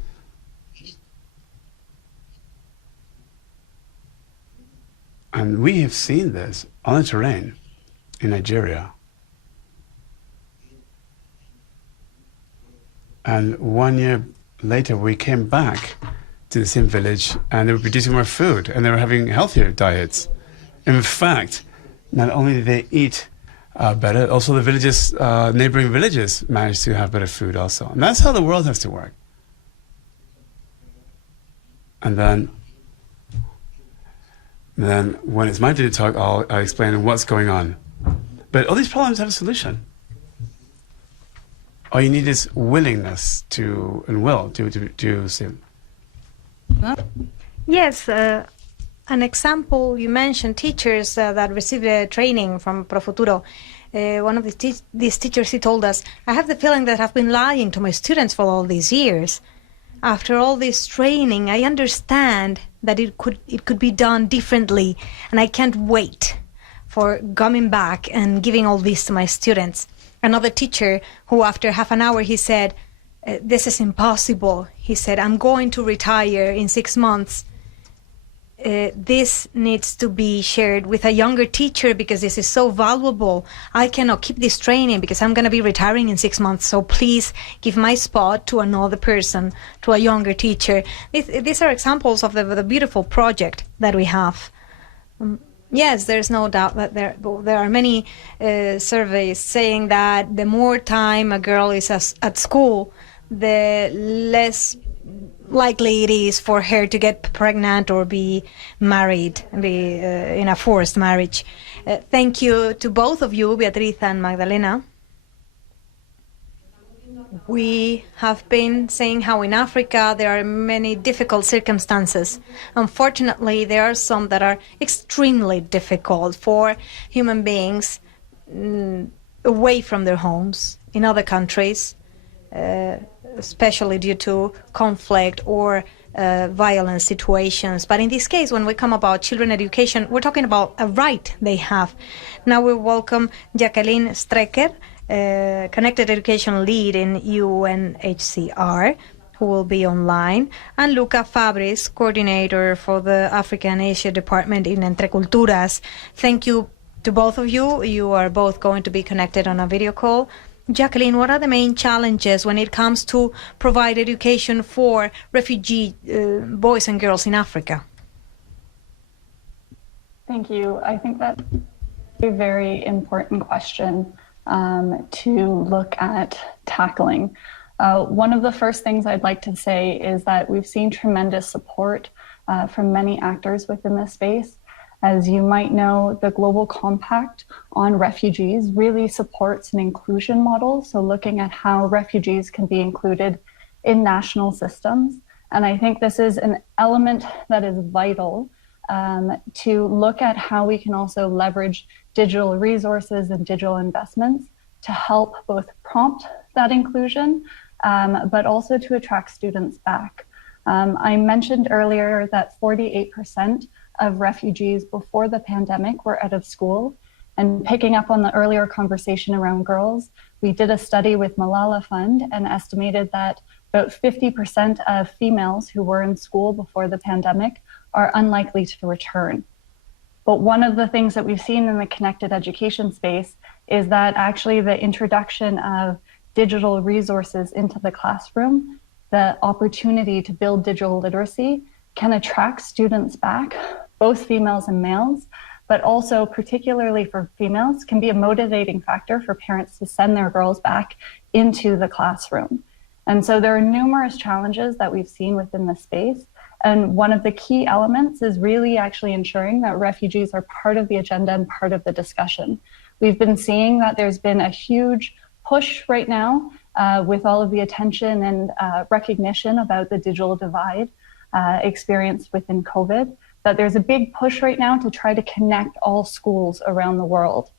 And we have seen this on the terrain in Nigeria. And 1 year later, we came back to the same village and they were producing more food and they were having healthier diets. In fact, not only did they eat better, also the villages, neighboring villages managed to have better food also. And that's how the world has to work. And then when it's my turn to talk, I'll explain what's going on. But all these problems have a solution. All you need is willingness and will to see. Yes, an example you mentioned, teachers that received a training from ProFuturo. One of these teachers, he told us, I have the feeling that I've been lying to my students for all these years. After all this training, I understand that it could be done differently, and I can't wait for coming back and giving all this to my students. Another teacher who after half an hour, he said, this is impossible. He said, I'm going to retire in 6 months. This needs to be shared with a younger teacher because this is so valuable. I cannot keep this training because I'm going to be retiring in 6 months. So please give my spot to another person, to a younger teacher. These are examples of the beautiful project that we have. Yes, there's no doubt that there are many surveys saying that the more time a girl is at school, the less likely it is for her to get pregnant or be married, be in a forced marriage. Thank you to both of you, Beatriz and Magdalena. We have been saying how in Africa there are many difficult circumstances. Unfortunately, there are some that are extremely difficult for human beings away from their homes in other countries, especially due to conflict or violent situations. But in this case, when we come about children education, we're talking about a right they have. Now we welcome Jacqueline Strecker, Connected Education Lead in UNHCR, who will be online, and Luca Fabris, Coordinator for the Africa and Asia Department in Entreculturas. Thank you to both of you. You are both going to be connected on a video call. Jacqueline, what are the main challenges when it comes to provide education for refugee boys and girls in Africa? Thank you. I think that's a very important question to look at tackling. One of the first things I'd like to say is that we've seen tremendous support from many actors within this space. As you might know, the Global Compact on Refugees really supports an inclusion model, so looking at how refugees can be included in national systems. And I think this is an element that is vital to look at how we can also leverage digital resources and digital investments to help both prompt that inclusion, but also to attract students back. I mentioned earlier that 48% of refugees before the pandemic were out of school. And picking up on the earlier conversation around girls, we did a study with Malala Fund and estimated that about 50% of females who were in school before the pandemic are unlikely to return. But one of the things that we've seen in the connected education space is that actually the introduction of digital resources into the classroom, the opportunity to build digital literacy, can attract students back, both females and males, but also particularly for females, can be a motivating factor for parents to send their girls back into the classroom. And so there are numerous challenges that we've seen within the space. And one of the key elements is really actually ensuring that refugees are part of the agenda and part of the discussion. We've been seeing that there's been a huge push right now with all of the attention and recognition about the digital divide experienced within COVID, that there's a big push right now to try to connect all schools around the world.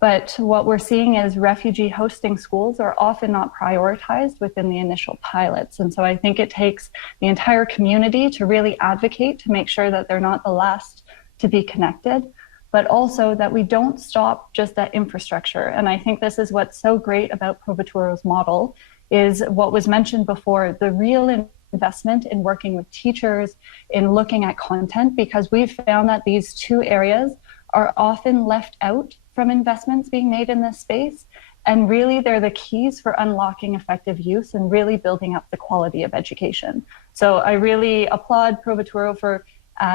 But what we're seeing is refugee hosting schools are often not prioritized within the initial pilots. And so I think it takes the entire community to really advocate to make sure that they're not the last to be connected, but also that we don't stop just at infrastructure. And I think this is what's so great about ProFuturo's model is what was mentioned before, the real investment in working with teachers, in looking at content, because we've found that these two areas are often left out from investments being made in this space. And really, they're the keys for unlocking effective use and really building up the quality of education. So I really applaud ProFuturo for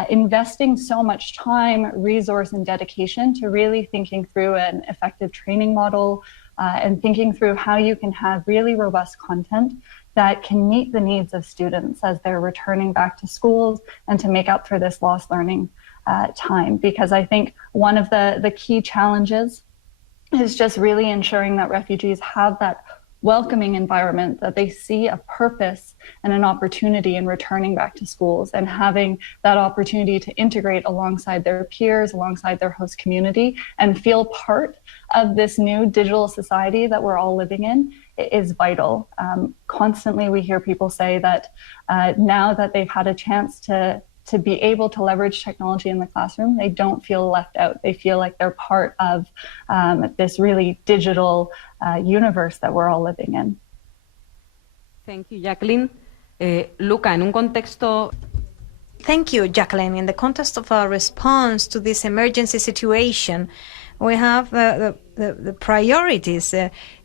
investing so much time, resource, and dedication to really thinking through an effective training model and thinking through how you can have really robust content that can meet the needs of students as they're returning back to schools and to make up for this lost learning time. Because I think one of the key challenges is just really ensuring that refugees have that welcoming environment, that they see a purpose and an opportunity in returning back to schools and having that opportunity to integrate alongside their peers, alongside their host community, and feel part of this new digital society that we're all living in is vital. Constantly we hear people say that now that they've had a chance to be able to leverage technology in the classroom, they don't feel left out. They feel like they're part of this really digital universe that we're all living in. Thank you, Jacqueline. Luca, en un contexto... Thank you, Jacqueline. In the context of our response to this emergency situation, we have the priorities.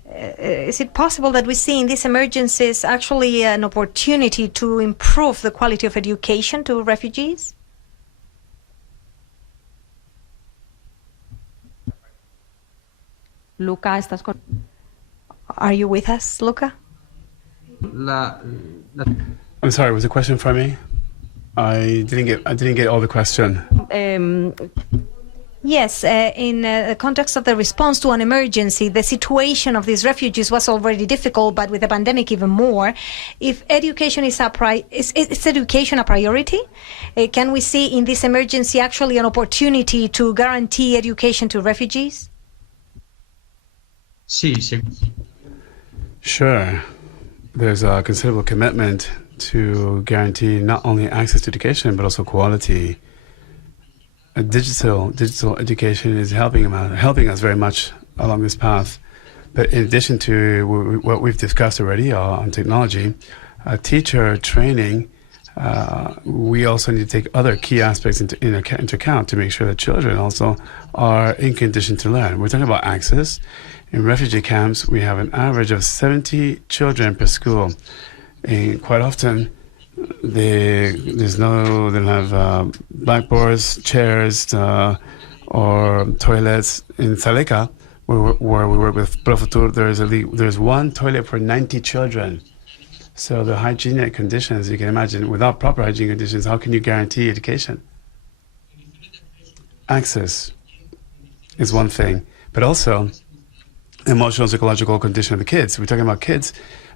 Is it possible that we see in these emergencies actually an opportunity to improve the quality of education to refugees? Luca, ¿estás con... Are you with us, Luca? I'm sorry, was the question for me? I didn't get all the question. Yes, in the context of the response to an emergency, the situation of these refugees was already difficult, but with the pandemic even more. If education is education a priority? Can we see in this emergency actually an opportunity to guarantee education to refugees? Sure. There's a considerable commitment to guarantee not only access to education, but also quality. Digital education is helping us very much along this path. But in addition to what we've discussed already on technology, teacher training, we also need to take other key aspects into account to make sure that children also are in condition to learn. We're talking about access. In refugee camps, we have an average of 70 children per school. And quite often, they don't have blackboards, chairs, or toilets. In Saleka, where we work with ProFuturo, there's one toilet for 90 children. So the hygienic conditions, you can imagine, without proper hygiene conditions, how can you guarantee education? Access is one thing, but also emotional, psychological condition of the kids. We're talking about kids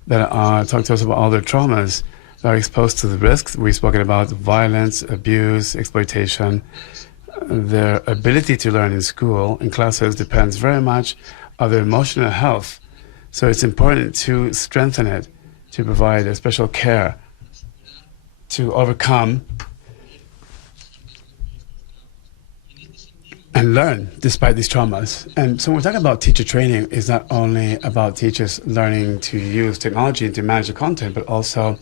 that are talking to us about all their traumas, that are exposed to the risks. We've spoken about violence, abuse, exploitation. Their ability to learn in school, in classes, depends very much on their emotional health. So it's important to strengthen it, to provide a special care to overcome and learn despite these traumas. And so when we're talking about teacher training, it's not only about teachers learning to use technology and to manage the content, but also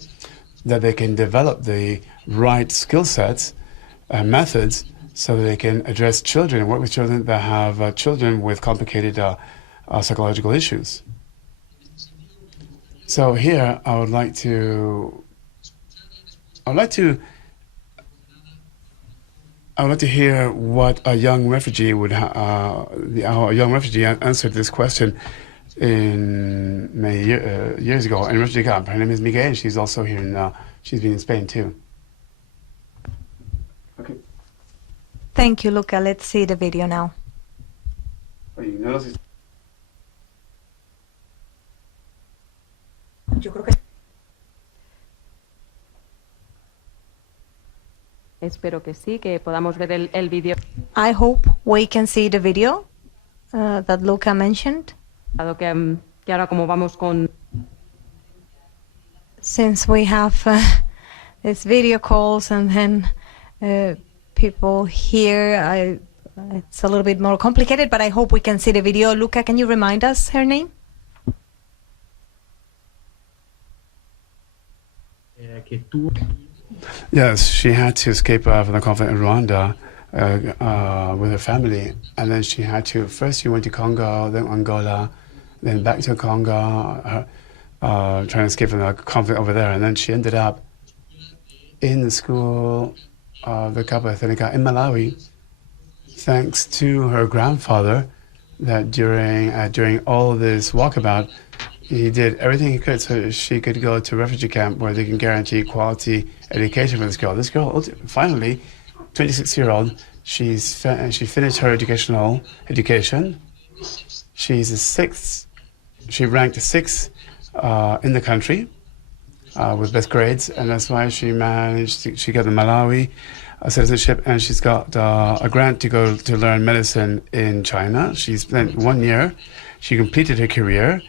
that they can develop the right skill sets and methods so that they can address children and work with children that have children with complicated psychological issues. So here, I would like to hear what a young refugee would how a young refugee answered this question in years ago in a refugee camp. Her name is Miguel. She's also here she's been in Spain too. Okay. Thank you, Luca. Let's see the video now. Yo creo que espero que sí, que podamos ver el video. I hope we can see the video that Luca mentioned. Dado que ahora como vamos con Since we have these video calls and then people here, it's a little bit more complicated, but I hope we can see the video. Luca, can you remind us her name? Yes, she had to escape from the conflict in Rwanda with her family, and then she had to, first she went to Congo, then Angola, then back to Congo, trying to escape from the conflict over there, and then she ended up in the school of the Casa África in Malawi, thanks to her grandfather, that during all this walkabout, he did everything he could so she could go to a refugee camp where they can guarantee quality education for this girl. This girl, finally, 26-year-old, she finished her education. She's the sixth. She ranked sixth in the country with best grades, and that's why she got the Malawi citizenship, and she's got a grant to go to learn medicine in China. She spent 1 year. She completed her career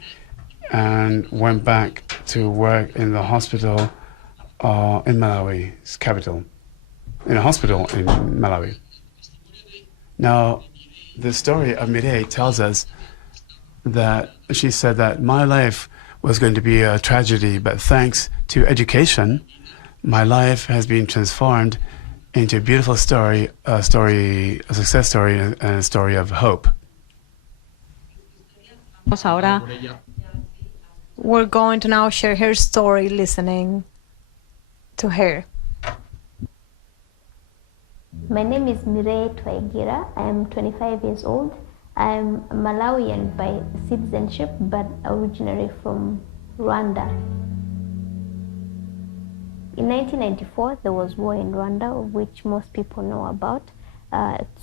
and went back to work in the hospital in Malawi's capital, in a hospital in Malawi. Now, the story of Mireille tells us that she said that my life was going to be a tragedy, but thanks to education, my life has been transformed into a beautiful story, a success story, and a story of hope. Ahora we're going to now share her story, listening to her. My name is Mireille Twaigira. I am 25 years old. I am Malawian by citizenship, but originally from Rwanda. In 1994, there was war in Rwanda, which most people know about.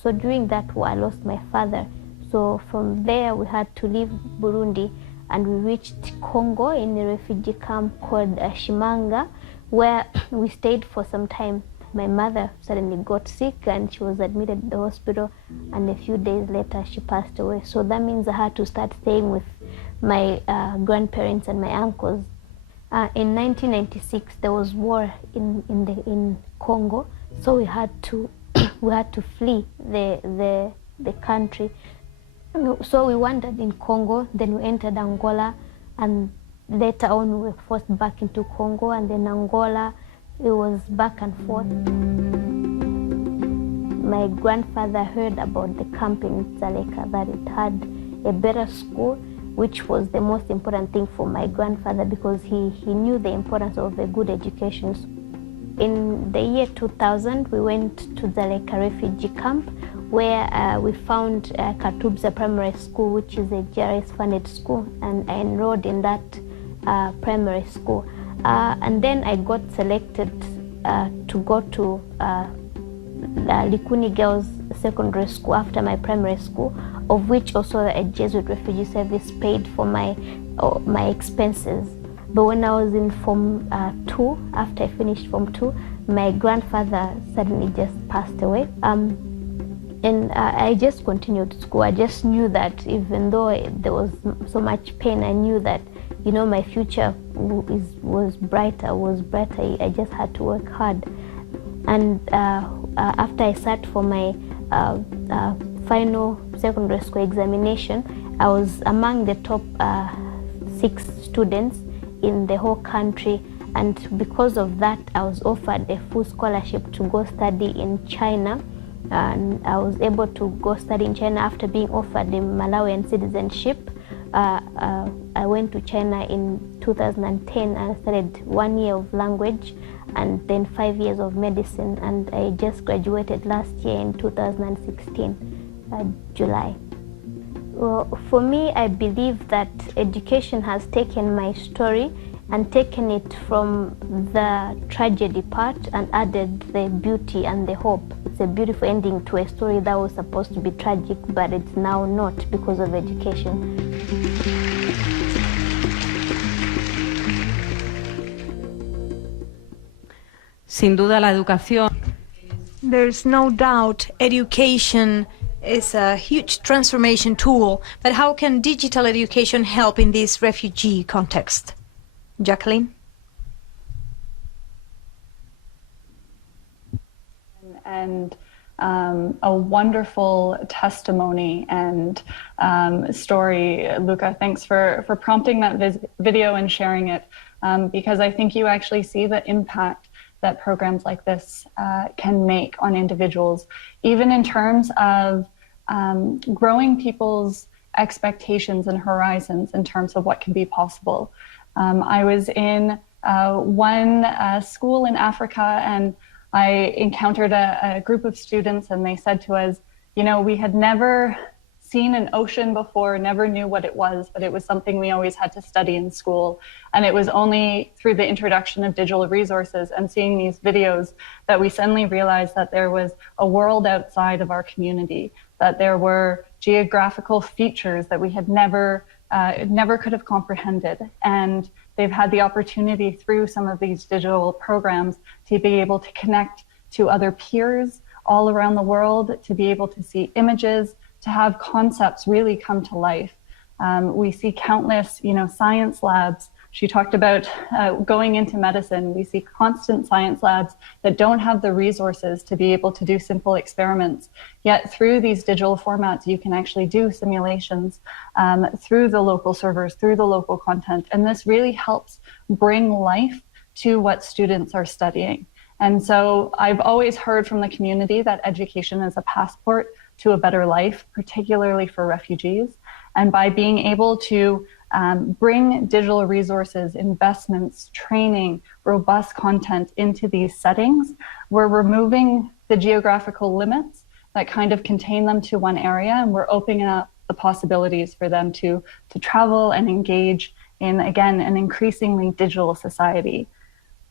So during that war, I lost my father. So from there, we had to leave Burundi, and we reached Congo in a refugee camp called Shimanga, where we stayed for some time. My mother suddenly got sick and she was admitted at the hospital, and a few days later she passed away. So that means I had to start staying with my grandparents and my uncles. In 1996 there was war in Congo, so we had to flee the country. So we wandered in Congo, then we entered Angola, and later on we were forced back into Congo, and then Angola. It was back and forth. My grandfather heard about the camp in Dzaleka, that it had a better school, which was the most important thing for my grandfather, because he knew the importance of a good education. In the year 2000, we went to Dzaleka refugee camp, where we found Katubza Primary School, which is a GRS funded school, and I enrolled in that primary school. And then I got selected to go to Likuni Girls Secondary School after my primary school, of which also a Jesuit refugee service paid for my expenses. But when I was in Form 2, after I finished Form 2, my grandfather suddenly just passed away. And I just continued school. I just knew that even though there was so much pain, I knew that, you know, my future was brighter. I just had to work hard. And after I sat for my final secondary school examination, I was among the top 6 students in the whole country. And because of that, I was offered a full scholarship to go study in China. And I was able to go study in China after being offered the Malawian citizenship. I went to China in 2010 and studied 1 year of language and then 5 years of medicine, and I just graduated last year in 2016, July. Well, for me, I believe that education has taken my story and taken it from the tragedy part and added the beauty and the hope. It's a beautiful ending to a story that was supposed to be tragic, but it's now not because of education. Sin duda la educación. There's no doubt education is a huge transformation tool, but how can digital education help in this refugee context? Jacqueline? And a wonderful testimony and story. Luca, thanks for prompting that video and sharing it, because I think you actually see the impact that programs like this can make on individuals, even in terms of growing people's expectations and horizons in terms of what can be possible. I was in one school in Africa, and I encountered a group of students, and they said to us, you know, we had never seen an ocean before, never knew what it was, but it was something we always had to study in school. And it was only through the introduction of digital resources and seeing these videos that we suddenly realized that there was a world outside of our community, that there were geographical features that we had never could have comprehended. And they've had the opportunity through some of these digital programs to be able to connect to other peers all around the world, to be able to see images, to have concepts really come to life. We see countless, science labs. She talked about going into medicine. We see constant science labs that don't have the resources to be able to do simple experiments. Yet through these digital formats, you can actually do simulations through the local servers, through the local content. And this really helps bring life to what students are studying. And so I've always heard from the community that education is a passport to a better life, particularly for refugees. And by being able to bring digital resources, investments, training, robust content into these settings, we're removing the geographical limits that kind of contain them to one area, and we're opening up the possibilities for them to travel and engage in, again, an increasingly digital society.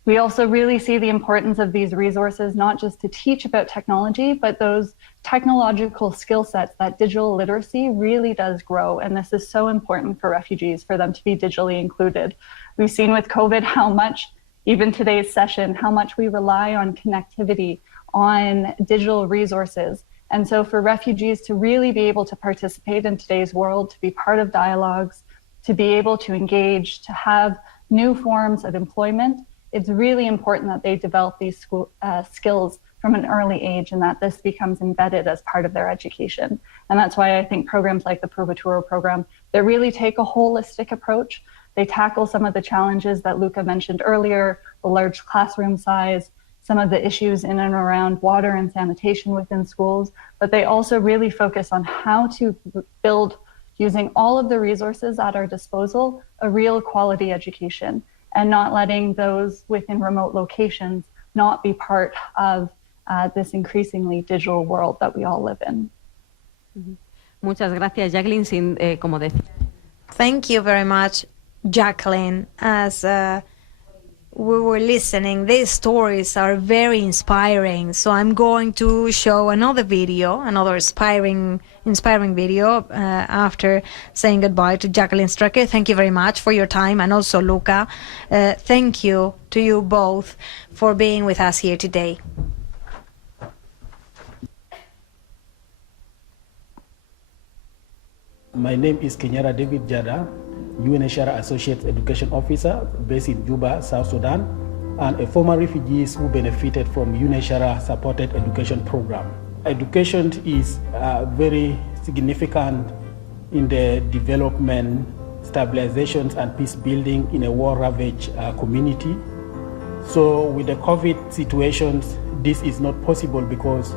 We also really see the importance of these resources, not just to teach about technology, but those technological skill sets, that digital literacy really does grow. And this is so important for refugees, for them to be digitally included. We've seen with COVID how much, even today's session, how much we rely on connectivity, on digital resources. And so for refugees to really be able to participate in today's world, to be part of dialogues, to be able to engage, to have new forms of employment, it's really important that they develop these skills from an early age, and that this becomes embedded as part of their education. And that's why I think programs like the ProFuturo program, they really take a holistic approach. They tackle some of the challenges that Luca mentioned earlier, the large classroom size, some of the issues in and around water and sanitation within schools, but they also really focus on how to build, using all of the resources at our disposal, a real quality education, and not letting those within remote locations not be part of this increasingly digital world that we all live in. Muchas gracias, Jacqueline. Thank you very much, Jacqueline. As we were listening, these stories are very inspiring. So I'm going to show another video, another inspiring video after saying goodbye to Jacqueline Strecker. Thank you very much for your time, and also Luca. Thank you to you both for being with us here today. My name is Kenyara David Jada, UNHCR Associate Education Officer based in Juba, South Sudan, and a former refugee who benefited from UNHCR supported education program. Education is very significant in the development, stabilizations, and peace building in a war-ravaged community. So with the COVID situations, this is not possible because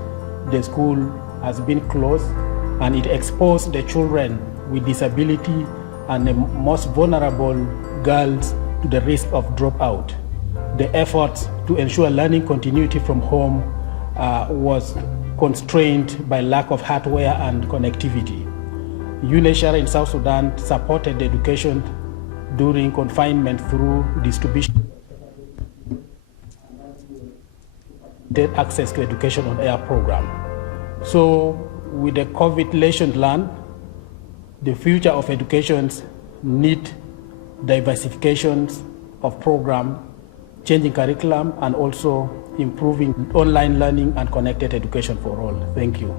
the school has been closed, and it exposed the children with disability and the most vulnerable girls to the risk of dropout. The effort to ensure learning continuity from home was constrained by lack of hardware and connectivity. UNHCR in South Sudan supported education during confinement through distribution access to education on air program. So with the COVID lesson learned, the future of education need diversifications of program, changing curriculum, and also improving online learning and connected education for all. Thank you.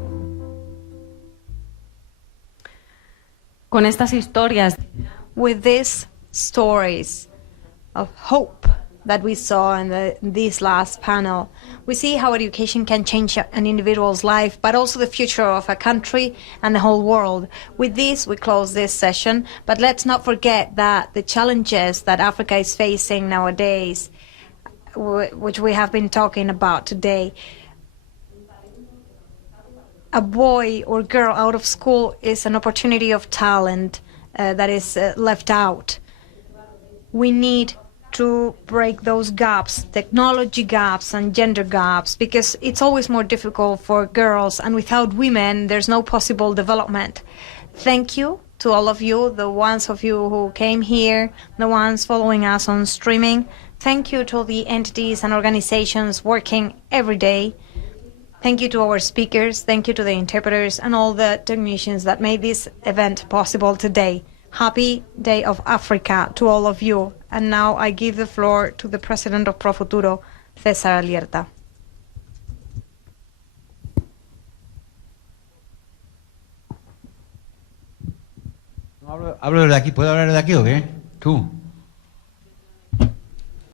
Con estas historias, with these stories of hope that we saw in this last panel, we see how education can change an individual's life, but also the future of a country and the whole world. With this, we close this session, but let's not forget that the challenges that Africa is facing nowadays, which we have been talking about today, a boy or girl out of school is an opportunity of talent that is left out. We need to break those gaps, technology gaps and gender gaps, because it's always more difficult for girls, and without women there's no possible development. Thank you to all of you, the ones of you who came here, the ones following us on streaming. Thank you to the entities and organizations working every day. Thank you to our speakers, thank you to the interpreters and all the technicians that made this event possible today. Happy Day of Africa to all of you. And now I give the floor to the president of ProFuturo, César Alierta. ¿Hablo desde aquí? ¿Puedo hablar desde aquí o qué? ¿Tú?